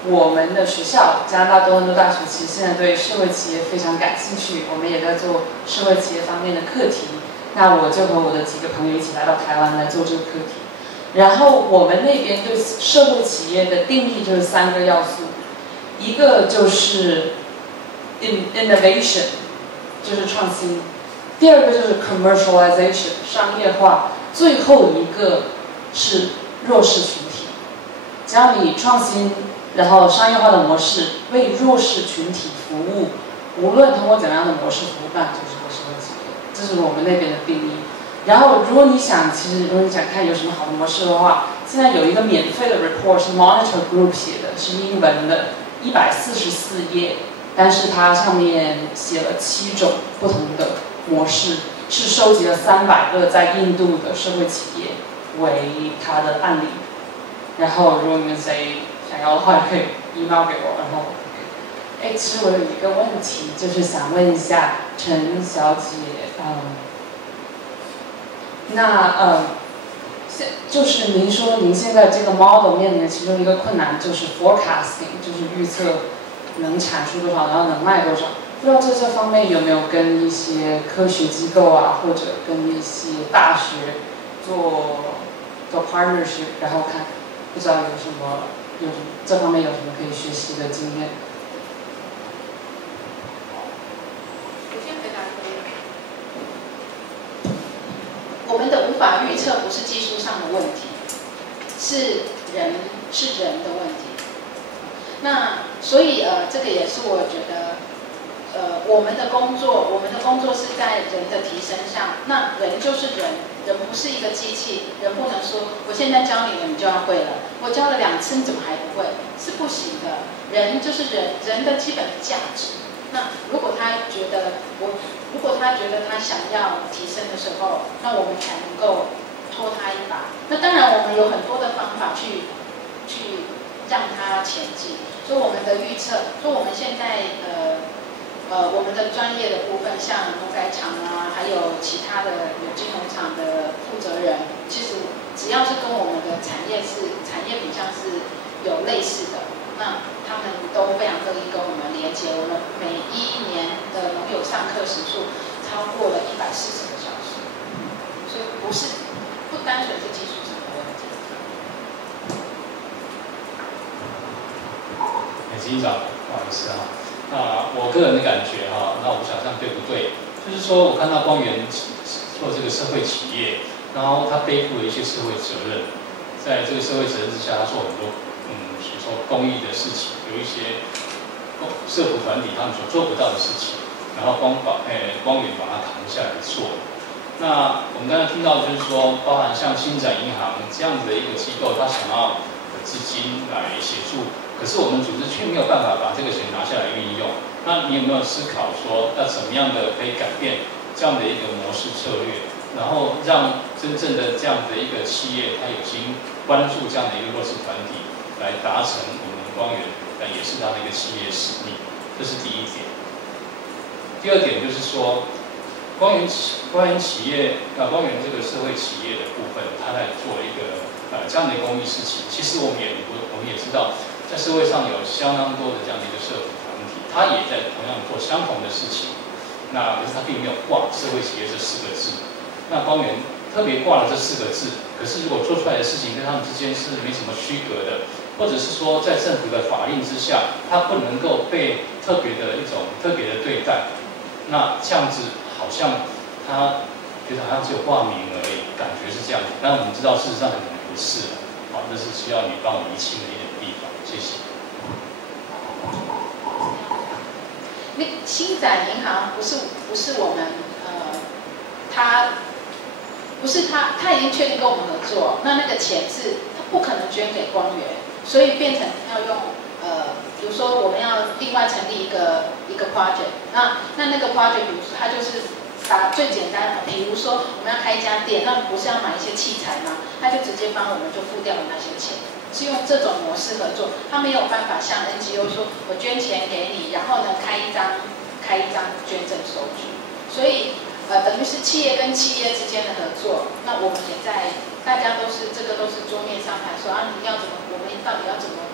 我们的学校加拿大多伦多大学其实现在对社会企业非常感兴趣，我们也在做社会企业方面的课题。那我就和我的几个朋友一起来到台湾来做这个课题。然后我们那边对社会企业的定义就是3个要素，一个就是 innovation， 就是创新；第二个就是 commercialization， 商业化；最后一个是弱势群体。只要你创新，然后商业化的模式为弱势群体服务，无论通过怎样的模式服务，那就是个社会企业。这是我们那边的定义。然后，如果你想看有什么好的模式的话，现在有一个免费的 report 是 Monitor Group 写的，是英文的，144页，但是它上面写了7种不同的模式，是收集了300个在印度的社会企业为它的案例。然后，如果你们谁想要的话，可以 email 给我，然后其实我有一个问题，就是想问一下陈小姐，就是您说您现在这个 model 面临的其中一个困难就是 forecasting， 就是预测能产出多少，然后能卖多少。不知道这方面有没有跟一些科学机构啊，或者跟一些大学做 partnership， 然后看，不知道有什么这方面有什么可以学习的经验。我们的无法预测不是技术上的问题，是人的问题。那所以这个也是我觉得，我们的工作是在人的提升上。那人就是人不是一个机器，人不能说我现在教你了，你就要会了。我教了2次，你怎么还不会？是不行的。人就是人的基本的价值。那如果他觉得他想要提升的时候，那我们才能够拖他一把。那当然，我们有很多的方法去让他前进。所以我们的预测，说我们现在我们的专业的部分，像农改场啊，还有其他的有机农场的负责人，其实只要是跟我们的产业品项是有类似的，那他们都非常乐意跟我们连接。我们每1年的农友上课时数超过了140个小时，所以不单纯是技术上的问题。执行长，不好意思哈。那我个人的感觉哈，那我不晓得这样对不对？就是说我看到光源做这个社会企业，然后他背负了一些社会责任，在这个社会责任之下，他做很多比如说公益的事情，有一些社福团体他们所做不到的事情，然后光源把它扛下来做。那我们刚才听到就是说，包含像新展银行这样子的一个机构，他想要资金来协助。可是我们组织却没有办法把这个钱拿下来运用。那你有没有思考说，要怎么样的可以改变这样的一个模式策略，然后让真正的这样的一个企业，它有心关注这样的一个弱势团体，来达成我们光源，也是它的一个企业使命。这是第一点。第二点就是说，光源企业光源这个社会企业的部分，它在做一个这样的公益事情。其实我们也知道。在社会上有相当多的这样的一个社福团体，他也在同样做相同的事情，那可是他并没有挂社会企业这4个字。那光源特别挂了这4个字，可是如果做出来的事情跟他们之间是没什么区隔的，或者是说在政府的法令之下，它不能够被特别的对待，那这样子好像他觉得好像只有挂名而已，感觉是这样子。但我们知道事实上可能不是，好，这是需要你帮我厘清的一点地方。谢谢。那新展银行不是我们他已经确定跟我们合作，那个钱是他不可能捐给光源，所以变成要用比如说我们要另外成立一个 project， 那个 project 比如说它就是把最简单的，比如说我们要开一家店，那不是要买一些器材吗？他就直接帮我们就付掉了那些钱。是用这种模式合作，他没有办法像 NGO 说，我捐钱给你，然后呢开一张捐赠收据，所以等于是企业跟企业之间的合作。那我们也在，大家都是桌面上谈说你要怎么，我们到底要怎么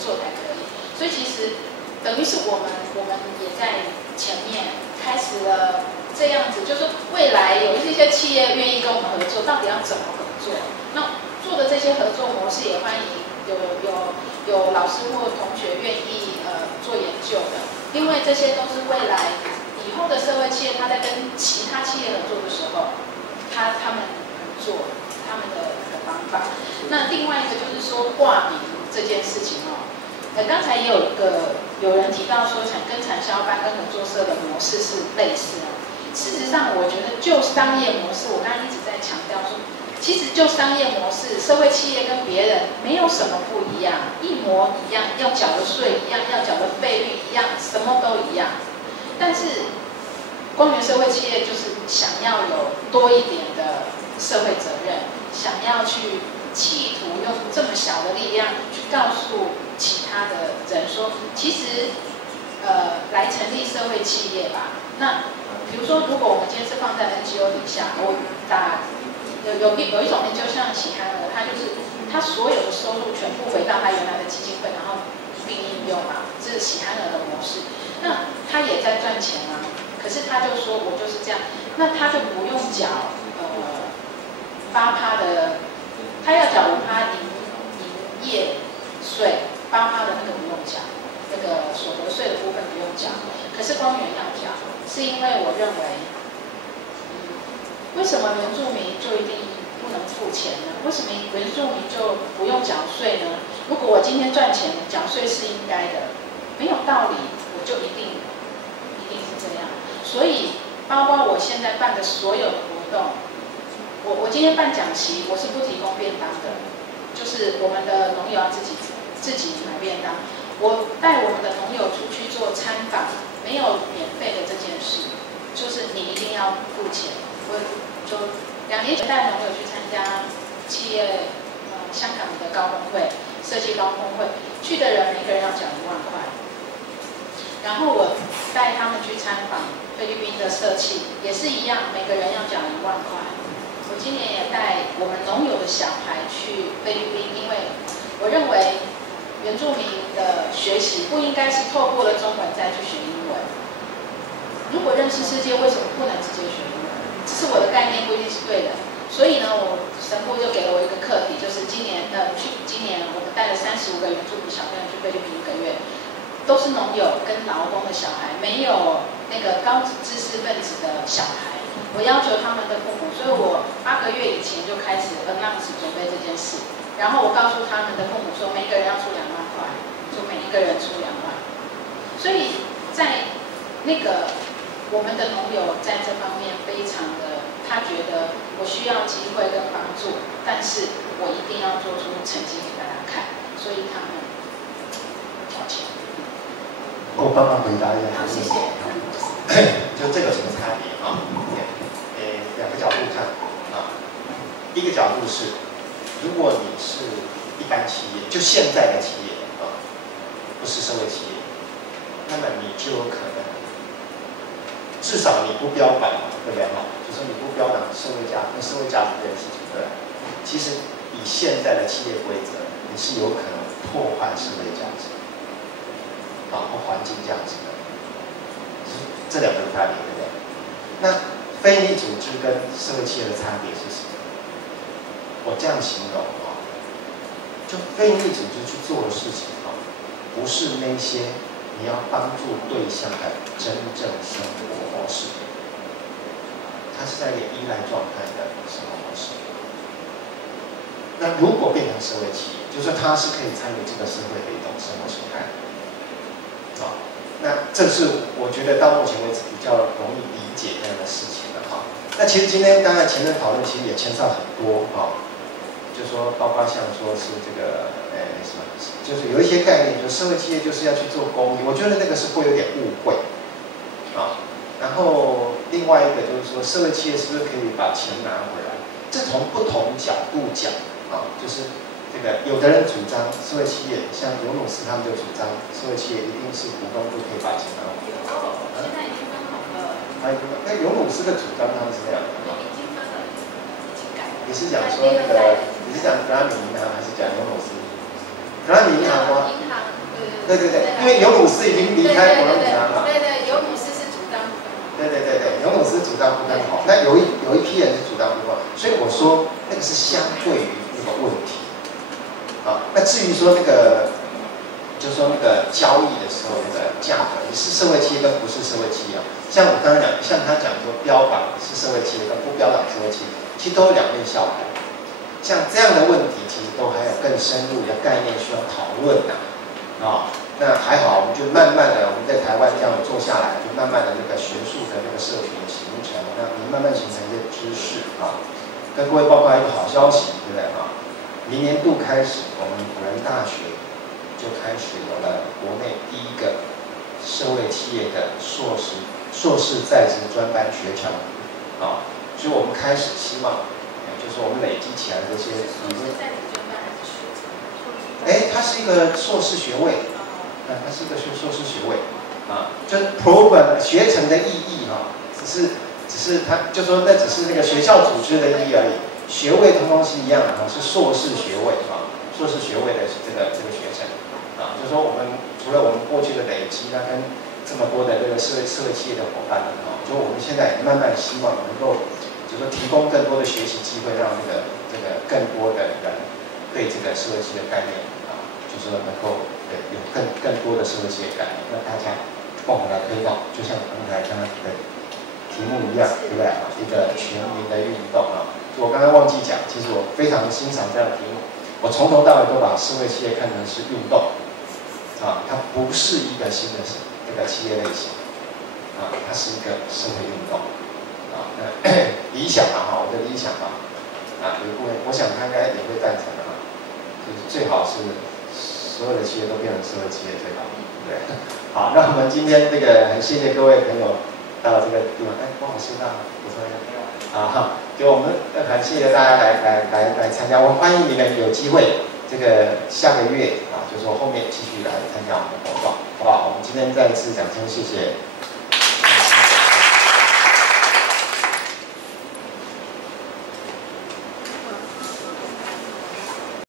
做才可以？所以其实等于是我们也在前面开始了这样子，就是未来有一些企业愿意跟我们合作，到底要怎么合作？那做的这些合作模式也欢迎有老师或同学愿意做研究的，因为这些都是未来以后的社会企业，他在跟其他企业合作的时候，他们做他们的方法。那另外一个就是说挂名这件事情刚才也有人提到说跟产销班跟合作社的模式是类似的。事实上，我觉得就商业模式，我刚才一直在强调说。其实就商业模式，社会企业跟别人没有什么不一样，一模一样，要缴的税一样，要缴的费率一样，什么都一样。但是光源社会企业就是想要有多一点的社会责任，想要去企图用这么小的力量去告诉其他的人说，其实来成立社会企业吧。那比如说，如果我们今天是放在 NGO 底下，我打有一种人就像喜憨儿，他就是他所有的收入全部回到他原来的基金会，然后一并应用嘛，这是喜憨儿的模式。那他也在赚钱啊，可是他就说我就是这样，那他就不用缴8%的，他要缴5%营业税，8%的那个不用缴，那个所得税的部分不用缴，可是光源要缴，是因为我认为，为什么原住民就一定不能付钱呢？为什么原住民就不用缴税呢？如果我今天赚钱，缴税是应该的，没有道理，我就一定是这样。所以，包括我现在办的所有的活动，我今天办讲期，我是不提供便当的，就是我们的农友要自己买便当。我带我们的农友出去做参访，没有免费的这件事，就是你一定要付钱。我就2年前带农友去参加企业香港的高峰会、设计高峰会，去的人每个人要缴1万块。然后我带他们去参访菲律宾的社企，也是一样，每个人要缴1万块。我今年也带我们农友的小孩去菲律宾，因为我认为原住民的学习不应该是透过了中文再去学英文。如果认识世界，为什么不能直接学英文？这是我的概念，不一定是对的。所以呢，我神父就给了我一个课题，就是今年我们带了35个原住民小朋友去菲律宾1个月，都是农友跟劳工的小孩，没有那个高知识分子的小孩。我要求他们的父母，所以我8个月以前就开始announce准备这件事，然后我告诉他们的父母说，每个人要出2万块，就每一个人出2万。所以在那个我们的农友在这方面非常的，他觉得我需要机会跟帮助，但是我一定要做出成绩给大家看，所以他们交钱。我帮忙回答一下。好，谢谢。就这个什么差别啊？2个角度看啊。一个角度是，如果你是一般企业，就现在的企业啊，不是社会企业，那么你就有可能，至少你不标榜，对不对哈？就是你不标榜社会价值这件事情，对吧？其实以现在的企业规则，你是有可能破坏社会价值，啊，或环境价值的。这2个差别，对不对？那非营利组织跟社会企业的差别是什么？我这样形容啊，就非营利组织去做的事情啊，不是那些你要帮助对象的真正生活模式，它是在一个依赖状态的生活模式。那如果变成社会企业，就是说它是可以参与这个社会的一种生活形态，啊。那这是我觉得到目前为止比较容易理解这样的事情的哈。那其实今天刚才前面讨论，其实也牵涉很多哈，就说包括像说是这个什么，就是有一些概念，就是社会企业就是要去做公益，我觉得那个是会有点误会啊。然后另外一个就是说，社会企业是不是可以把钱拿回来？这从不同角度讲啊，就是这个有的人主张社会企业，像尤努斯他们就主张社会企业一定是股东就可以把钱拿回来。现在已经分红了。那尤努斯的主张他们是这样的吗？已经分了，已经改了。你是讲说那个，你是讲格拉米银行还是讲尤努斯？格拉米银行吗？银行，对，因为尤努斯已经离开国有银行了。对，尤努斯是主张不分红。对，尤努斯主张不分红，那有一批人是主张不分红，所以我说那个是相对于那个问题。啊，那至于说那个，就是说那个交易的时候那个价格，你是社会企业跟不是社会企业，像我刚才讲，像他讲说标榜是社会企业跟不标榜社会企业，其实都有2面效果。像这样的问题，其实都还有更深入的概念需要讨论的。啊，那还好，我们就慢慢的，我们在台湾这样做下来，就慢慢的那个学术的那个社群形成，那你慢慢形成一些知识啊。跟各位报告一个好消息，对不对啊？明年度开始，我们辅仁大学就开始有了国内第一个社会企业的硕士在职专班学程啊，所以我们开始希望，就是我们累积起来这些理论。它是一个硕士学位，它是一个硕士学位啊，就是 program 学程的意义哈，只是它就说那只是那个学校组织的意义而已。学位通通是一样的啊，是硕士学位啊，硕士学位的这个学程啊，就是说我们除了我们过去的累积，那跟这么多的这个社会企业的伙伴们啊，就我们现在慢慢希望能够，就是说提供更多的学习机会，让这个更多的人对这个社会企业概念啊，就是说能够有更多的社会企业概念，让大家共同来推动，就像刚才的题目一样，对不对啊？一个全民的运动啊。我刚才忘记讲，其实我非常欣赏这样的题目。我从头到尾都把社会企业看成是运动啊，它不是一个新的这个企业类型啊，它是一个社会运动啊。那理想啊，我的理想啊，有一部分我想他应该也会赞成的啊，就是最好是所有的企业都变成社会企业最好，对不对？好，那我们今天这个很谢谢各位朋友到这个地方，不好意思，那补充一下。啊，就我们很谢谢大家来参加，我们欢迎你们有机会这个下个月啊，就说后面继续来参加我们的活动，好不好？我们今天再一次讲声谢谢。